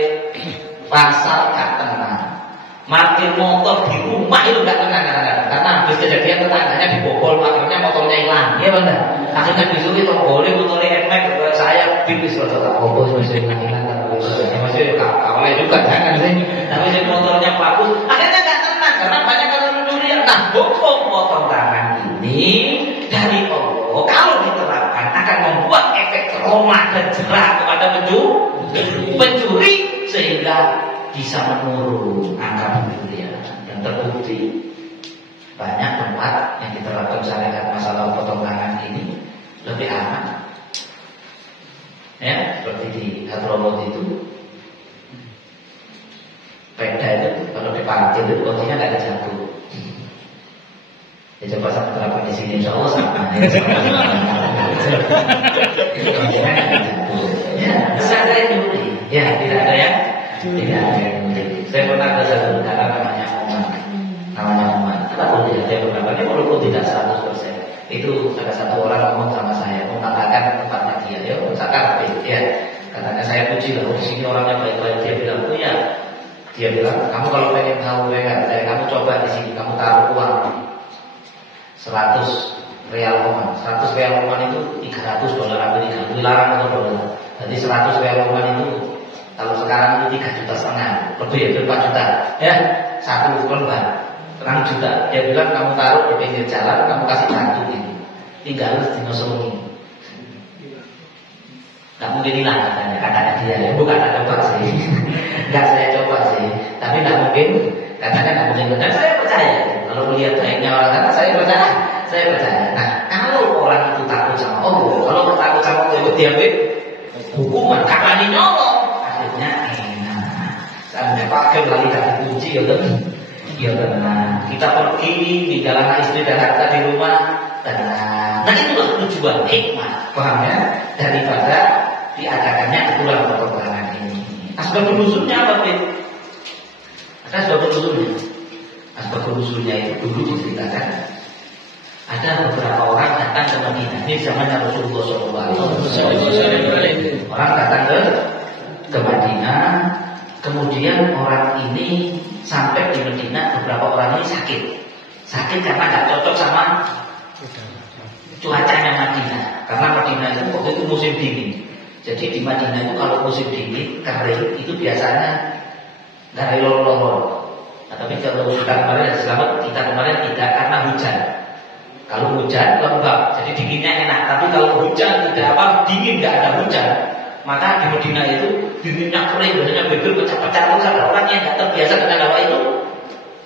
pasar gak tenang, parkir motor di rumah itu gak tenang karena habis kejadian tetangganya dibobol, akhirnya motornya hilang, ya benar. Akhirnya besok itu boleh motornya emek, saya bibis loh, bobol masih hilang, masih awalnya juga jangan sih, tapi motornya bagus, akhirnya gak tenang karena banyak kasus pencurian. Nah, hukum potong tangan ini dari Allah kalau diterapkan akan membuat efek trauma dan jerah kepada pencuri sehingga bisa menurun angka pencurian. Dan terbukti banyak tempat yang diterapkan syariat masalah potong tangan ini lebih aman. Ya, seperti di Hadramut itu, sepeda itu kalau diparkir itu kuncinya nggak ada jatuh. Ya coba saya terapkan di sini, insya Allah sama. Ya, tidak ada yang nyuri. Ya, tidak ada yang nyuri. Saya pernah ada satu kakak namanya Umar. Kenapa tidak? Saya pernah. Ini walaupun tidak 100%. Itu ada satu orang ngomong sama saya, mengatakan tempatnya dia. Ya, misalkan, ya, katanya saya puji lah. Di sini orangnya baik-baik. Dia bilang, oh ya. Dia bilang, kamu kalau pengen tahu kamu coba di sini, kamu taruh uang 100 real Oman. 100 real Oman itu $300 Amerika. Dilarang untuk dolar. Jadi 100 real Oman itu kalau sekarang itu 3,5 juta, lebih 4 juta. Ya, satu lembar 6 juta. Dia bilang kamu taruh di pinggir jalan, kamu kasih kartu ini. Tinggal di nosoni. Gak mungkin hilang katanya dia. Bukan ada coba sih. Enggak saya coba sih. Tapi gak mungkin. Katanya gak mungkin. Dan saya percaya. Kalau melihat baiknya orang kata saya percaya. Nah, kalau orang itu takut sama Allah, kalau takut sama Allah itu diambil hukuman, kapan nyolong, akhirnya enak. Saya pakai lagi dari kunci, ya tenang. Kita pergi tinggalkan istri dan harta di rumah, tenang. Nah itulah tujuan hikmah, paham ya? Daripada diadakannya aturan perkembangan ini. Asbabun nuzulnya apa, Fit? Ada asbabun nuzulnya. Asbabun nuzulnya itu dulu diceritakan ada beberapa orang datang ke Madinah. Ini zamannya Rasulullah SAW. Orang datang ke Madinah, kemudian orang ini sampai di Madinah, beberapa orang ini sakit karena nggak cocok sama cuacanya Madinah. Karena Madinah itu waktu itu musim dingin. Jadi di Madinah itu kalau musim dingin, kering itu biasanya nggak ada lorong-lorong. Nah, tapi kalau kita kemarin selamat, kita kemarin tidak karena hujan. Kalau hujan lembab, jadi dinginnya enak. Tapi kalau hujan tidak apa, dingin nggak ada hujan, maka di Madinah itu dinginnya kering, biasanya bibir pecah-pecah. Terus ada orang yang nggak terbiasa dengan hawa itu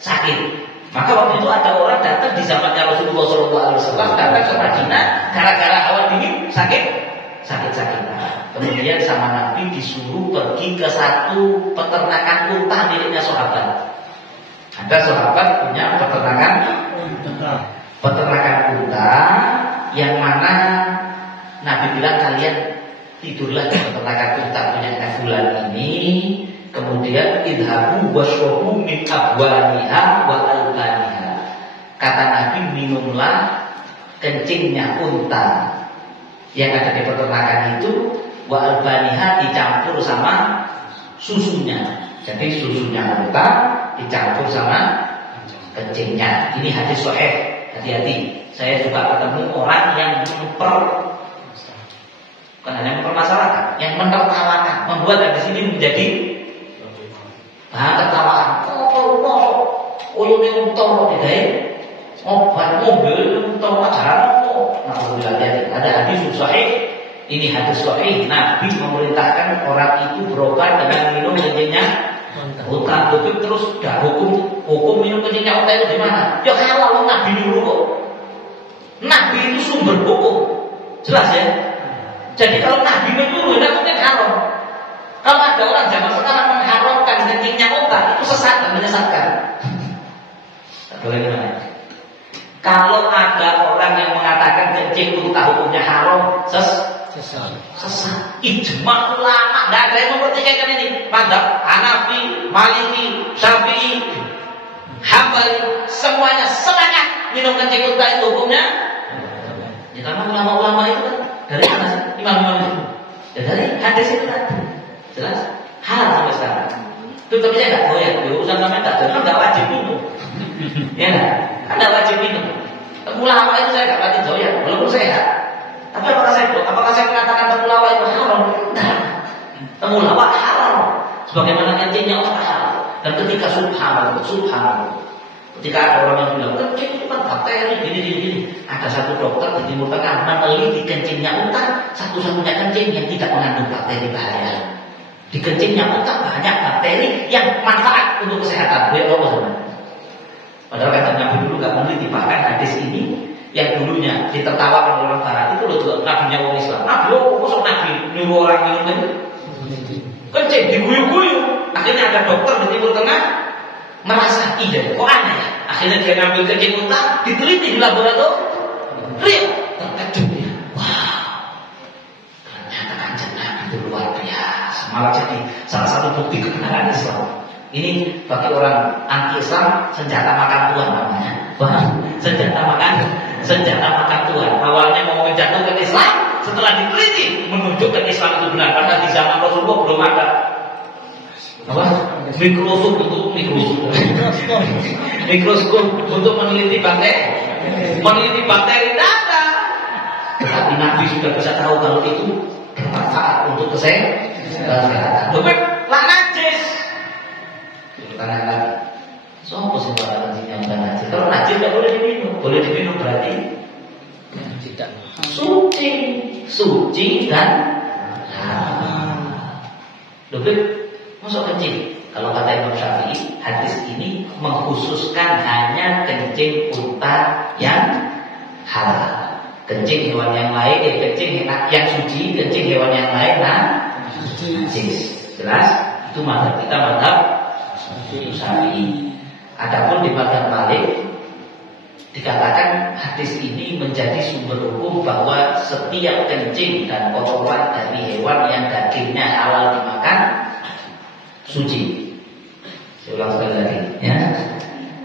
sakit. Maka waktu itu ada orang datang di zamannya Rasulullah SAW datang ke Madinah gara-gara hawa dingin sakit-sakitan. Kemudian sama Nabi disuruh pergi ke satu peternakan unta miliknya sahabat. Ada sahabat punya peternakan unta yang mana Nabi bilang kalian tidurlah di peternakan unta punya bulan ini. Kemudian idhabu wasrobu min abwaniha wa albaniha. Kata Nabi, minumlah kencingnya unta yang ada di peternakan itu, wa albaniha dicampur sama susunya. Jadi susunya unta dicampur sama kencingnya. Ini hadis sahih. Hati-hati. Saya juga ketemu orang yang bukan hanya mempermasalahkan, yang menertawakan, membuat hadis ini menjadi tertawaan. Oh ini untung tidak obat mobil untung ajaran. Nah, ada hadis sahih. Ini hadis sahih. Nabi memerintahkan orang itu berobat dengan minum kencingnya unta. Terus dah hukum minum kencingnya unta itu gimana? Ya halal, Nabi dulu kok. Nabi itu sumber hukum, jelas ya. Jadi kalau Nabi menyuruh, itu haram. Kalau ada orang zaman sekarang mengharamkan kencingnya unta, itu sesat dan menyesatkan. Bagaimana? Kalau ada orang yang mengatakan kencing unta hukumnya haram, sesat. Ijma ulama, tidak ada yang mempertikaikan ini. Madzhab Hanafi, Maliki, Syafi'i, Hambali, semuanya sepakat minum kencing unta itu hukumnya. Ya, karena ulama-ulama itu kan dari mana sih? Imam-imam itu. Ya, dari hadis itu tadi. Jelas halal sampai sekarang. Itu tapi saya nggak doyan. Urusan sampai tak doyan, nggak wajib minum. Ya, nggak wajib minum. Ulama itu saya nggak wajib doyan, walaupun sehat. Tapi apakah saya mengatakan temulawak itu haram? Tidak. Temulawak halal. Sebagaimana kencingnya orang halal. Dan ketika subhanallah, ketika ada orang yang bilang kencing itu kan bakteri, gini. Ada satu dokter di Timur Tengah meneliti kencingnya unta, satu-satunya kencing yang tidak mengandung bakteri bahaya. Di kencingnya unta banyak bakteri yang manfaat untuk kesehatan. Padahal kata Nabi dulu nggak meneliti, bahkan hadis ini yang dulunya ditertawakan oleh orang Barat itu loh juga nabinya orang Islam. Nabi, kosong Nabi nyuruh orang minum kencing diguyu-guyu. Akhirnya ada dokter di Timur Tengah merasa ide, kok aneh ya. Akhirnya dia ngambil kencing unta, diteliti di laboratorium, terkejut dia. Wow, ternyata kanjeng Nabi itu luar biasa. Malah jadi salah satu bukti kebenaran Islam. Ini bagi orang anti-Islam senjata makan Tuhan namanya. Senjata makan Tuhan. Awalnya mau menjatuhkan Islam, setelah diteliti menunjukkan Islam itu benar. Karena di zaman Rasulullah belum ada mikroskop untuk meneliti bakteri tidak ada. Tetapi Nabi sudah bisa tahu kalau itu bermanfaat untuk kesehatan. Bukan lah najis. Tangan sopo sih para kencingnya bukan najis. Kalau najis tidak boleh diminum berarti tidak suci dan halal. Lebih masuk kencing. Kalau kata Imam Syafi'i, hadis ini mengkhususkan hanya kencing unta yang halal. Kencing hewan yang lain, kencing yang suci, kencing hewan yang lain najis. Jelas? Itu mazhab kita, mazhab Syafi'i. Adapun di mazhab Malik dikatakan hadis ini menjadi sumber hukum bahwa setiap kencing dan kotoran dari hewan yang dagingnya halal dimakan suci. Saya ulang sekali lagi ya.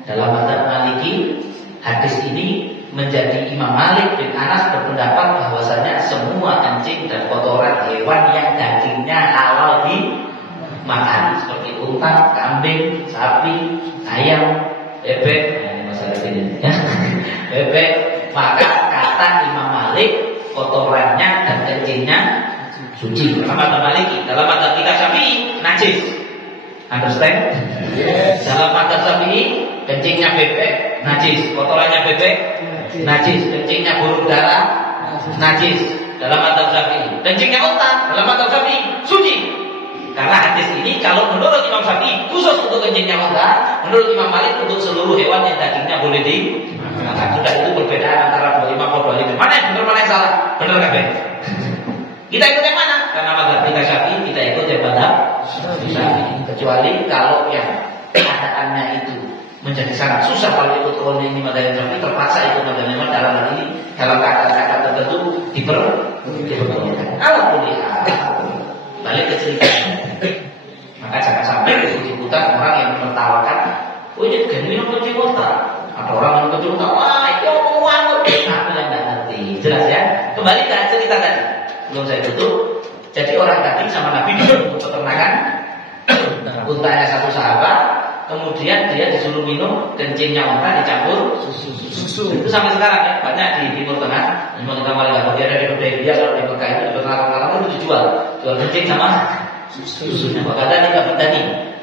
Dalam mazhab Maliki, hadis ini menjadi Imam Malik bin Anas berpendapat bahwasanya semua kencing dan kotoran hewan yang dagingnya halal dimakan seperti unta, kambing, sapi, ayam, bebek, ini masalah ini ya. Bebek, maka kata Imam Malik kotorannya dan kencingnya suci. Dalam mazhab Maliki, dalam mazhab kita Syafi'i najis. Understand? Yes. Dalam mazhab Syafi'i kencingnya bebek najis, kotorannya bebek najis, kencingnya burung dara najis dalam mazhab Syafi'i, kencingnya unta dalam mazhab Syafi'i suci. Karena hadis ini kalau menurut Imam Syafi'i khusus untuk kencingnya unta, menurut Imam Malik untuk seluruh hewan yang dagingnya boleh dimakan. Sudah itu perbedaan antara dua imam atau dua imam. Mana yang benar, mana yang salah? Benar kabeh. Kita ikut yang mana? Karena mazhab kita Syafi'i, kita ikut yang mazhab Syafi'i. Kecuali kalau yang keadaannya itu menjadi sangat susah kalau ikut kaulnya ini mazhab Syafi'i, terpaksa ikut mazhab Imam dalam hal ini dalam kata-kata tertentu diperbolehkan. Alhamdulillah. Balik ke cerita. Maka jangan sampai ikut-ikutan orang yang menertawakan, oh ini kan minum kencing unta. Ada orang minum kencing unta, wah itu omongan aku yang nggak ngerti. Jelas ya. Kembali ke cerita tadi. Belum saya tutup. Jadi orang tadi sama Nabi disuruh peternakan untanya satu sahabat, kemudian dia disuruh minum kencingnya unta dicampur susu. Itu sampai sekarang ya, banyak di Timur Tengah. Timur Tengah paling nggak dia ada di Hudaybiyah, kalau di Mekah itu di peternakan itu dijual kencing sama susunya. Bahkan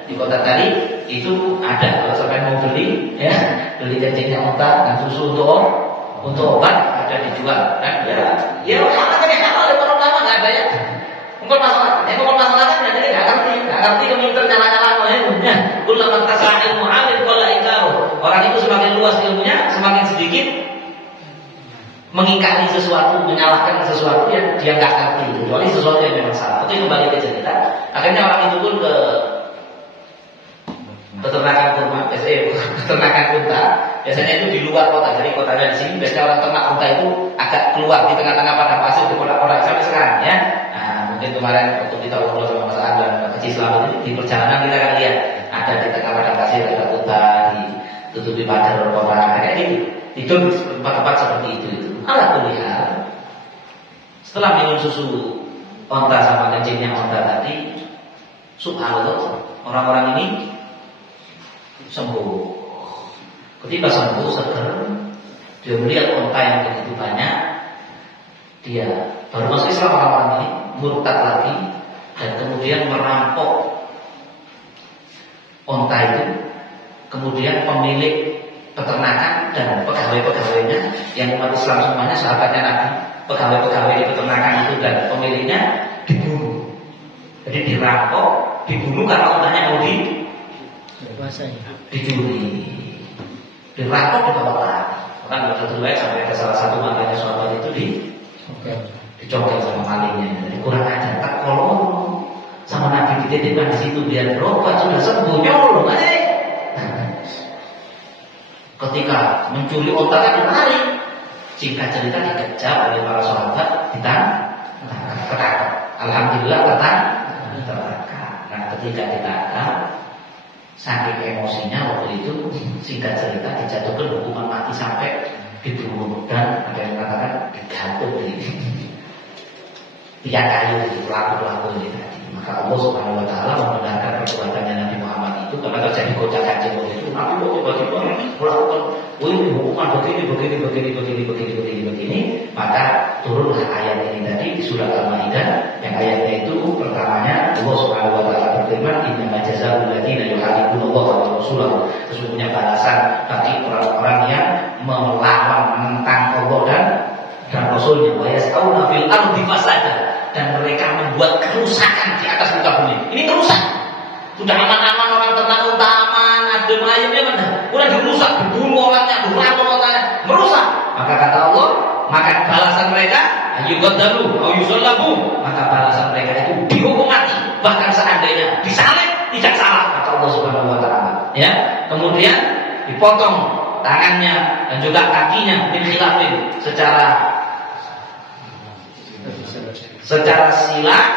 di kota tadi itu ada, kalau sampai mau beli ya, beli kencingnya unta dan susu untuk obat ada dijual. Dan ya halal para ulama nggak ada ya. Mungkin masalah kan jadi nggak ngerti keminter nyala-nyala ilmunya. Ulama tasawuf ilmu alim qala ikaru. Orang itu semakin luas ilmunya, semakin sedikit mengingkari sesuatu, menyalahkan sesuatu yang dia nggak ngerti, kecuali sesuatu yang memang salah. Itu kembali ke cerita. Akhirnya orang itu pun ke peternakan kurma, peternakan unta. Biasanya itu di luar kota, jadi kotanya di sini. Biasanya orang ternak unta itu agak keluar di tengah-tengah padang pasir di kota-kota sampai sekarang ya. Mungkin kemarin waktu kita ngobrol sama Mas Adam dan Kecil Selamat di perjalanan kita akan lihat ada di tengah padang pasir ada unta ditutupi pagar kota kayak gitu. Tidur di tempat-tempat seperti itu. Alhamdulillah. Setelah minum susu unta sama kencingnya unta tadi, subhanallah, orang-orang ini sembuh. Ketika sembuh seger, dia melihat unta yang begitu banyak, dia baru masuk Islam orang-orang ini murtad lagi dan kemudian merampok unta itu. Kemudian pemilik peternakan dan pegawai-pegawainya yang umat Islam semuanya sahabatnya Nabi, pegawai-pegawai di peternakan itu dan pemiliknya dibunuh. Jadi dirampok, dibunuh karena untanya mau dicuri, dirampok dibawa lari. Orang berdua sampai ada salah satu makanya sahabat itu dicongkel sama malingnya. Jadi kurang ajar, tak kolong sama Nabi dititipkan di situ biar berobat, sudah sembuh nyolong aja. Ketika mencuri unta kan lari. Singkat cerita dikejar oleh para sahabat, ditangkap. Alhamdulillah tertangkap. Nah ketika ditangkap, saking emosinya waktu itu, singkat cerita dijatuhkan hukuman mati sampai dibunuh dan ada yang mengatakan digantung di tiang kayu di pelaku-pelaku ini tadi. Maka Allah Subhanahu Wa Taala membenarkan perbuatannya Nabi Muhammad itu karena terjadi gocakan itu. Nabi kok tiba-tiba melakukan ini hukuman begini, maka turunlah ayat ini tadi di surat Al-Maidah yang ayatnya itu pertamanya Allah Subhanahu Wa Taala berfirman, innama jazaa'ul ladzina yuharibuna wa rasulahu, sesungguhnya balasan bagi orang-orang yang melawan menentang Allah dan Rasulnya, wa yas'auna fil ardi fasada, dan mereka membuat kerusakan di atas muka bumi. Ini kerusakan. Sudah aman-aman orang ternak unta aman, adem ayamnya mana? Udah dirusak, dibunuh orangnya, dirampok orangnya, merusak. Maka kata Allah, maka balasan mereka ayyuqaddalu au yusallabu, maka balasan mereka itu dihukum mati. Bahkan seandainya disalib tidak salah, kata Allah Subhanahu Wa Taala. Ya, kemudian dipotong tangannya dan juga kakinya dikhilafin secara silang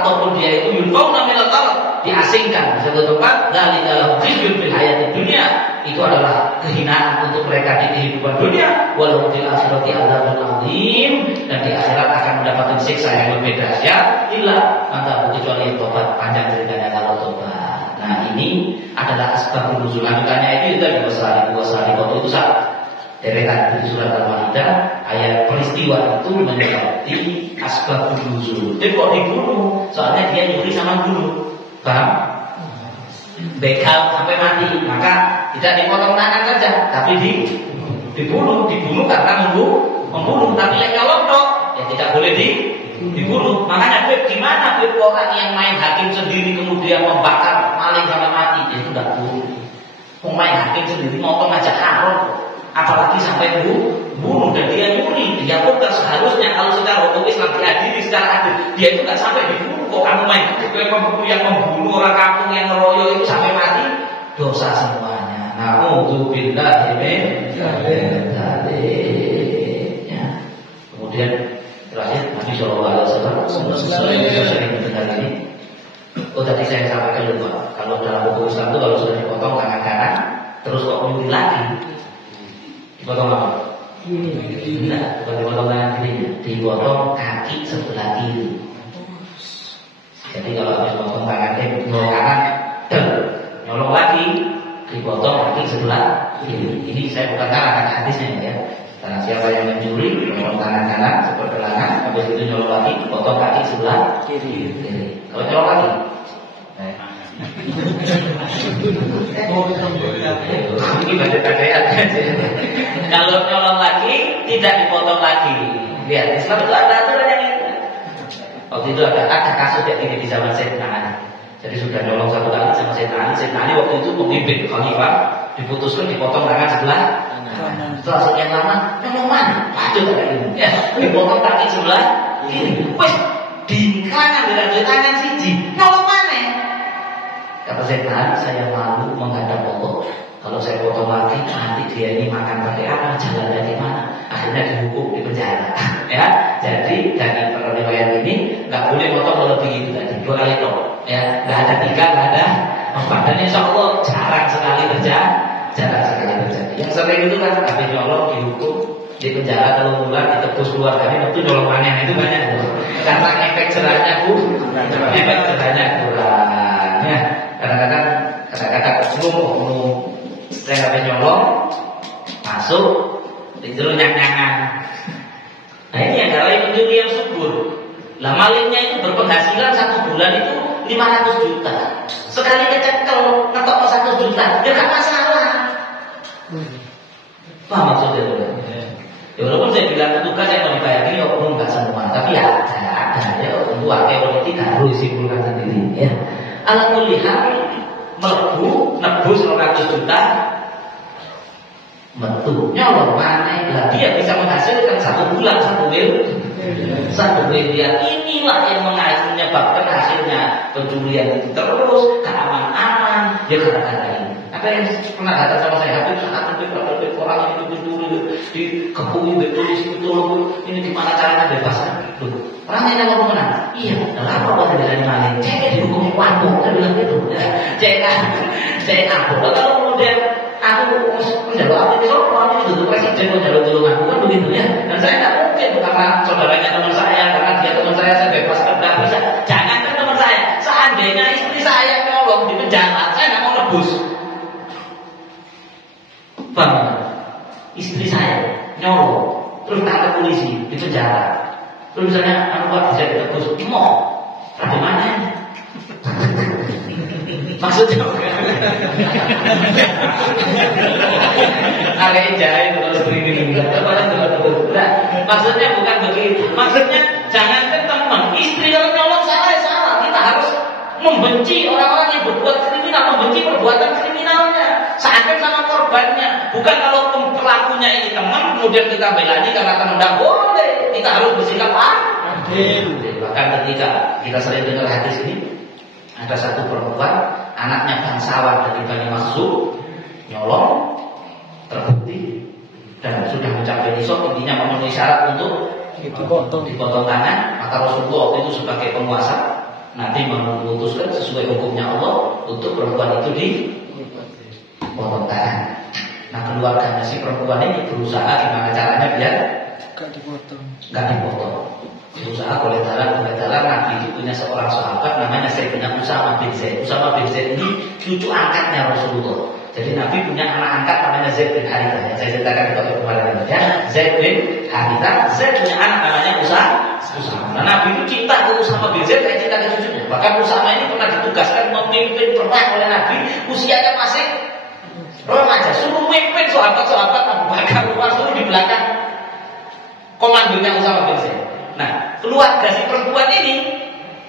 ataupun dia itu yunfauna minal ardh, diasingkan di satu tempat, dzalika lahum khizyun fil hayatid dunya, itu adalah kehinaan untuk mereka di kehidupan dunia, walau fil akhirati adzabun azim, dan di akhirat akan mendapatkan siksa yang lebih dahsyat. Illa maka kecuali tobat, panjang ceritanya kalau tobat. Nah ini adalah asbabun nuzul. Lanjutannya itu dari wasari itu sah. Deretan di surat Al-Maidah, ayat peristiwa itu menjadi asbabun nuzul. Jadi kok dibunuh? Soalnya dia nyuri sama guru, paham? Begal sampai mati, maka tidak dipotong tangan saja, tapi dibunuh karena membunuh. Tapi yang nyolong dong, ya tidak boleh dibunuh. Makanya gimana orang yang main hakim sendiri kemudian membakar maling sampai mati, ya itu tidak boleh. Main hakim sendiri motong aja haram. Apalagi sampai bunuh, dan dia nyuri, dia pun seharusnya kalau secara hukum Islam diadili secara adil, dia itu nggak sampai dibunuh. Kok kamu main yang membunuh orang kampung yang ngeroyok itu sampai mati, dosa semuanya. Na'udzubillahi min dzalik. Kemudian terakhir Nabi Shallallahu Alaihi Wasallam sering mendengar ini. Oh tadi saya sampaikan lupa, kalau dalam hukum Islam itu kalau sudah dipotong tangan kanan, terus kok nyuri lagi, dipotong apa? Nah, bukan dipotong tangan kiri, dipotong kaki sebelah kiri. Jadi kalau habis potong tangan kanan, nyolong lagi, dipotong kaki sebelah kiri. Ini saya bukan karang hadisnya ya. Karena siapa yang mencuri, nyolong tangan kanan sepergelangan, habis itu nyolong lagi, dipotong kaki sebelah kiri. Kalau nyolong lagi, kalau nyolong lagi tidak dipotong lagi. Lihat, Islam itu ada aturan yang ini. Waktu itu ada kasus kayak gini di zaman Sayyidina Ali. Jadi sudah nyolong satu kali sama Sayyidina Ali waktu itu pemimpin khalifah, diputuskan dipotong tangan sebelah kanan. Setelah sekian lama, nyolong mana? Waduh kayak ini. Ya, dipotong kaki sebelah kiri. Wes, di kanan dengan tangan siji, nyolong mana? Kata Sayyidina Ali, saya malu menghadap Allah. Kalau saya potong lagi, nanti dia ini makan pakai apa, jalannya di mana? Akhirnya dihukum di penjara. Ya, jadi dari riwayat ini nggak boleh potong melebihi itu tadi 2 kali toh. Ya, nggak ada 3, nggak ada 4. Dan insya Allah jarang sekali terjadi. Yang sering itu kan habis nyolong dihukum di penjara 3 bulan, ditebus keluarganya, itu nyolong panen itu banyak. Karena efek jerahnya kurang. Ya, kadang-kadang saya habis nyolong masuk itu nyang-nyangan. Nah ini adalah pencuri yang subur. Lah malingnya itu berpenghasilan 1 bulan itu 500 juta. Sekali kecekel ngetok 1 juta, ya gak masalah. Paham maksudnya? Ya walaupun saya bilang petugas yang mau dibayar ini oknum nggak semua, tapi ya ada ya tentu akeh politik harus disimpulkan sendiri. Ya. Alat melihat nebus 200 juta, metu nyolong mana lah dia bisa menghasilkan 1 bulan 1 miliar. Inilah yang menyebabkan hasilnya pencurian itu terus keaman-aman. Ya kadang-kadang ini ada yang pernah datang sama saya, habis saat itu orang itu dikepung polisi itu ini gimana caranya bebaskan? Orangnya yang mau menang. Iya, kenapa kok tidak ada maling? Cek dihukumi wabuk, saya bilang gitu. Cek aku. Kalau kemudian aku menjawab itu, orang itu tuh presiden menjawab tulungan aku kan begitu ya. Dan saya tidak mungkin karena saudaranya teman saya, karena dia teman saya bebaskan, tidak bisa. Jangankan teman saya, seandainya istri saya nyolong di penjara, saya tidak mau nebus. Bang, istri saya nyolong, terus tangkap polisi di penjara. Terus misalnya, aku bisa ditebus, mau, ada mana? Maksudnya ada yang jahit kalau seperti ini maksudnya bukan begitu. Maksudnya jangan ke teman, istri kalau nyolong salah. Kita harus membenci orang-orang yang berbuat kriminal, membenci perbuatan kriminalnya, seakan sama korbannya. Bukan kalau pelakunya ini teman, kemudian kita belani karena teman, tidak boleh. Kita harus bersikap adil. Bahkan ketika kita sering dengar hadis ini, ada satu perempuan, anaknya bangsawan dari Bani Makhzum, nyolong, terbukti, dan sudah mencapai nisab, intinya memenuhi syarat untuk dipotong tangan. Maka Rasulullah waktu itu sebagai penguasa Nabi memutuskan sesuai hukumnya Allah untuk perempuan itu dipotong tangan. Nah keluarganya si perempuan ini berusaha gimana caranya biar Gak dipotong. Berusaha boleh dalam Nabi itu punya seorang sahabat namanya Sayyidina Usama bin Zaid. Usama bin Zaid ini cucu angkatnya Rasulullah. Jadi Nabi punya anak angkat namanya Zaid bin Harithah. Saya ceritakan di topik kemarin ya. Zaid bin Harithah. Zaid punya anak namanya Usama. Nah, Nabi itu cinta ke Usama bin Zaid kayak cinta ke cucunya. Bahkan Usama ini pernah ditugaskan memimpin perang oleh Nabi, usianya masih remaja. Suruh memimpin sahabat-sahabat Abu Bakar, Umar, suruh di belakang komandonya Usama bin Zaid. Nah, keluarga si perempuan ini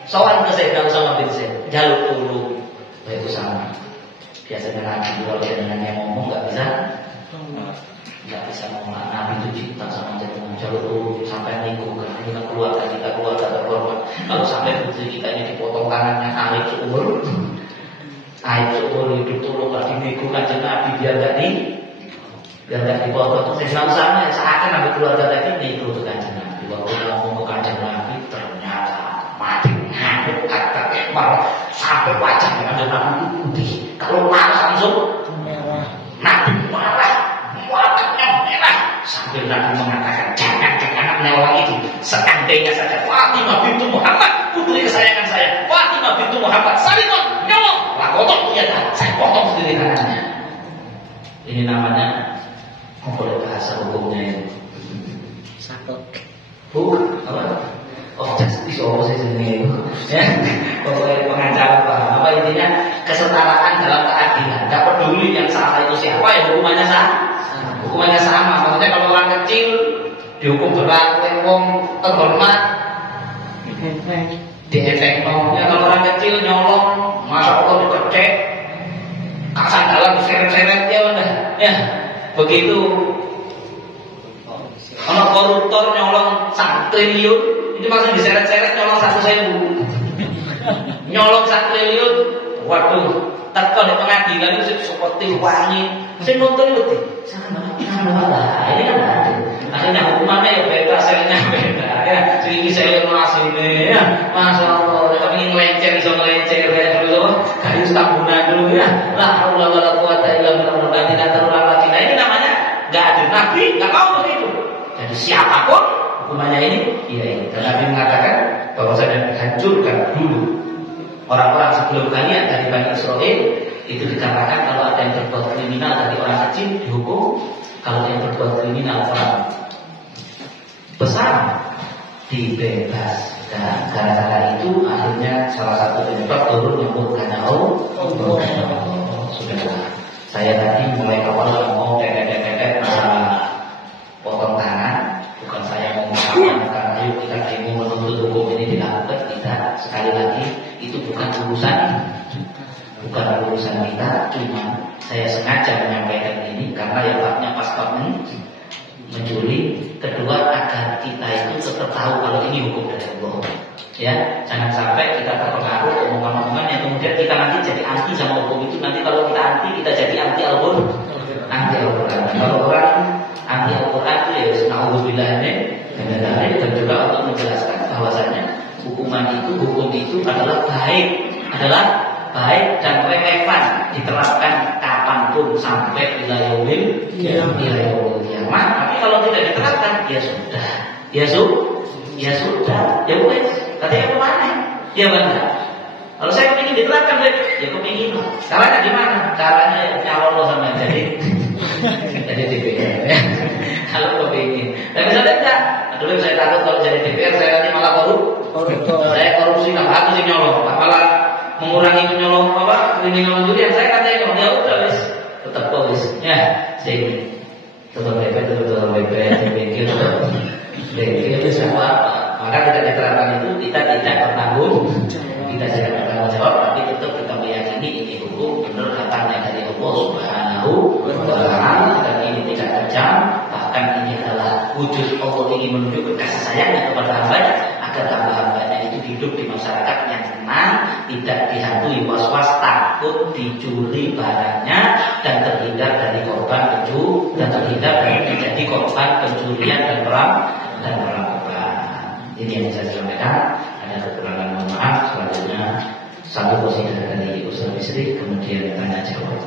sowan ke Sayyidina Usama bin Zaid, jaluk tolong. Itu sama. Biasanya Nabi kalau dia dengan yang ngomong nggak bisa ngomong. Nabi itu cinta sama jenengan, jaluk tolong sampai lingkungan ini kan keluarga terhormat. Kalau sampai putri kita ini dipotong tangannya aib seumur hidup, tolonglah dinegokan Nabi biar nggak dipotong. Sayyidina Usama seakan ambil keluarga tadi nego ke kanjeng Nabi. Waktu ngomong ke kanjeng Nabi ternyata mati ngamuk kata malah sampai wajahnya kanjeng Nabi putih. Kalau marah langsung merah. Nabi marah, wajahnya merah. Sambil Nabi mengatakan jangan orang itu. Seandainya saja Fatimah bintu Muhammad, putri kesayangan saya, Fatimah bintu Muhammad, Salimah nyolong, lah potong dia dah, saya potong sendiri tangannya. Ini namanya boleh bahasa hukumnya ini. Sakok. Apa? Oh, justice apa sih ini? Ya, pokoknya pengacara apa intinya kesetaraan dalam keadilan. Gak peduli yang salah itu siapa, ya hukumannya sama. Maksudnya kalau orang kecil dihukum berat, wong terhormat diefekno. Ya kalau orang kecil nyolong, masa Allah dicecek, kasan dalam seret-seret ya udah. Ya, begitu. Kalau koruptor nyolong 1 triliun, itu maksudnya diseret-seret nyolong 1.000. Nyolong 1 triliun, waduh, tekan di pengadilan itu seperti wangi. Saya nonton itu, ini kan ada. Akhirnya hukumannya ya beda, selnya beda. Ya, ini saya masih ini, ya, masya Allah. Tapi ini bisa melencer ya dulu, kayu tambunan dulu ya. Lah, Allah wala quwata illa billah, tidak terulang lagi. Nah ini namanya nggak ada Nabi, nggak mau begitu. Jadi siapapun hukumannya ini, iya ini. Dan Nabi mengatakan bahwa saya hancurkan dulu orang-orang sebelum kalian dari Bani Israel. Itu dikatakan kalau ada yang berbuat kriminal dari orang kecil dihukum, kalau yang berbuat kriminal orang besar dibebaskan. Gara-gara itu akhirnya salah satu penyebab turun murkanya Allah. Sudah. Saya tadi mulai awal ngomong dedek masalah potong tangan, bukan saya mau mengatakan ayo kita ingin menuntut hukum ini dilakukan. Tidak, sekali lagi itu bukan urusan kita, cuma saya sengaja menyampaikan ini karena ya haknya pas mencuri. Kedua, agar kita itu tetap tahu kalau ini hukum dari Allah. Ya, jangan sampai kita terpengaruh omongan-omongan yang kemudian kita nanti jadi anti sama hukum itu. Nanti kalau kita anti, kita jadi anti Al-Quran. Kalau orang anti Al-Quran itu ya na'udzubillah ini, dan juga untuk menjelaskan bahwasanya hukum itu adalah baik dan relevan diterapkan kapanpun sampai wilayah kiamat. Tapi kalau tidak diterapkan, ya sudah, ya wes. Katanya kemana? Ya benar. Kalau saya ingin diterapkan, ya kepingin. Caranya gimana? Caranya nyalon lo sama jadi DPR. Kalau kepingin. Tapi misalnya enggak. Dulu saya takut kalau jadi DPR saya nanti malah saya korupsi, nggak bagus sih nyolong, malah mengurangi penyolong kriminal mencuri yang saya katanya ya udah wis tetap polis ya saya tetap BP itu semua. Maka tidak diterapkan itu kita tidak bertanggung jawab, tapi tetap kita meyakini ini hukum benar datangnya dari Allah Subhanahu wa Ta'ala, dan ini tidak kejam, bahkan ini adalah wujud Allah ingin menunjukkan kasih sayangnya kepada hambanya agar hamba-hambanya itu hidup di masyarakat yang tenang, tidak dihantui was-was, takut dicuri barangnya, dan terhindar dari korban pencuri, dan terhindar dari menjadi korban pencurian dan perampokan. Ini yang saya sampaikan. Dan ada kekurangan mohon maaf. Selanjutnya satu qasidah dari Ustaz Bisri, kemudian tanya jawab.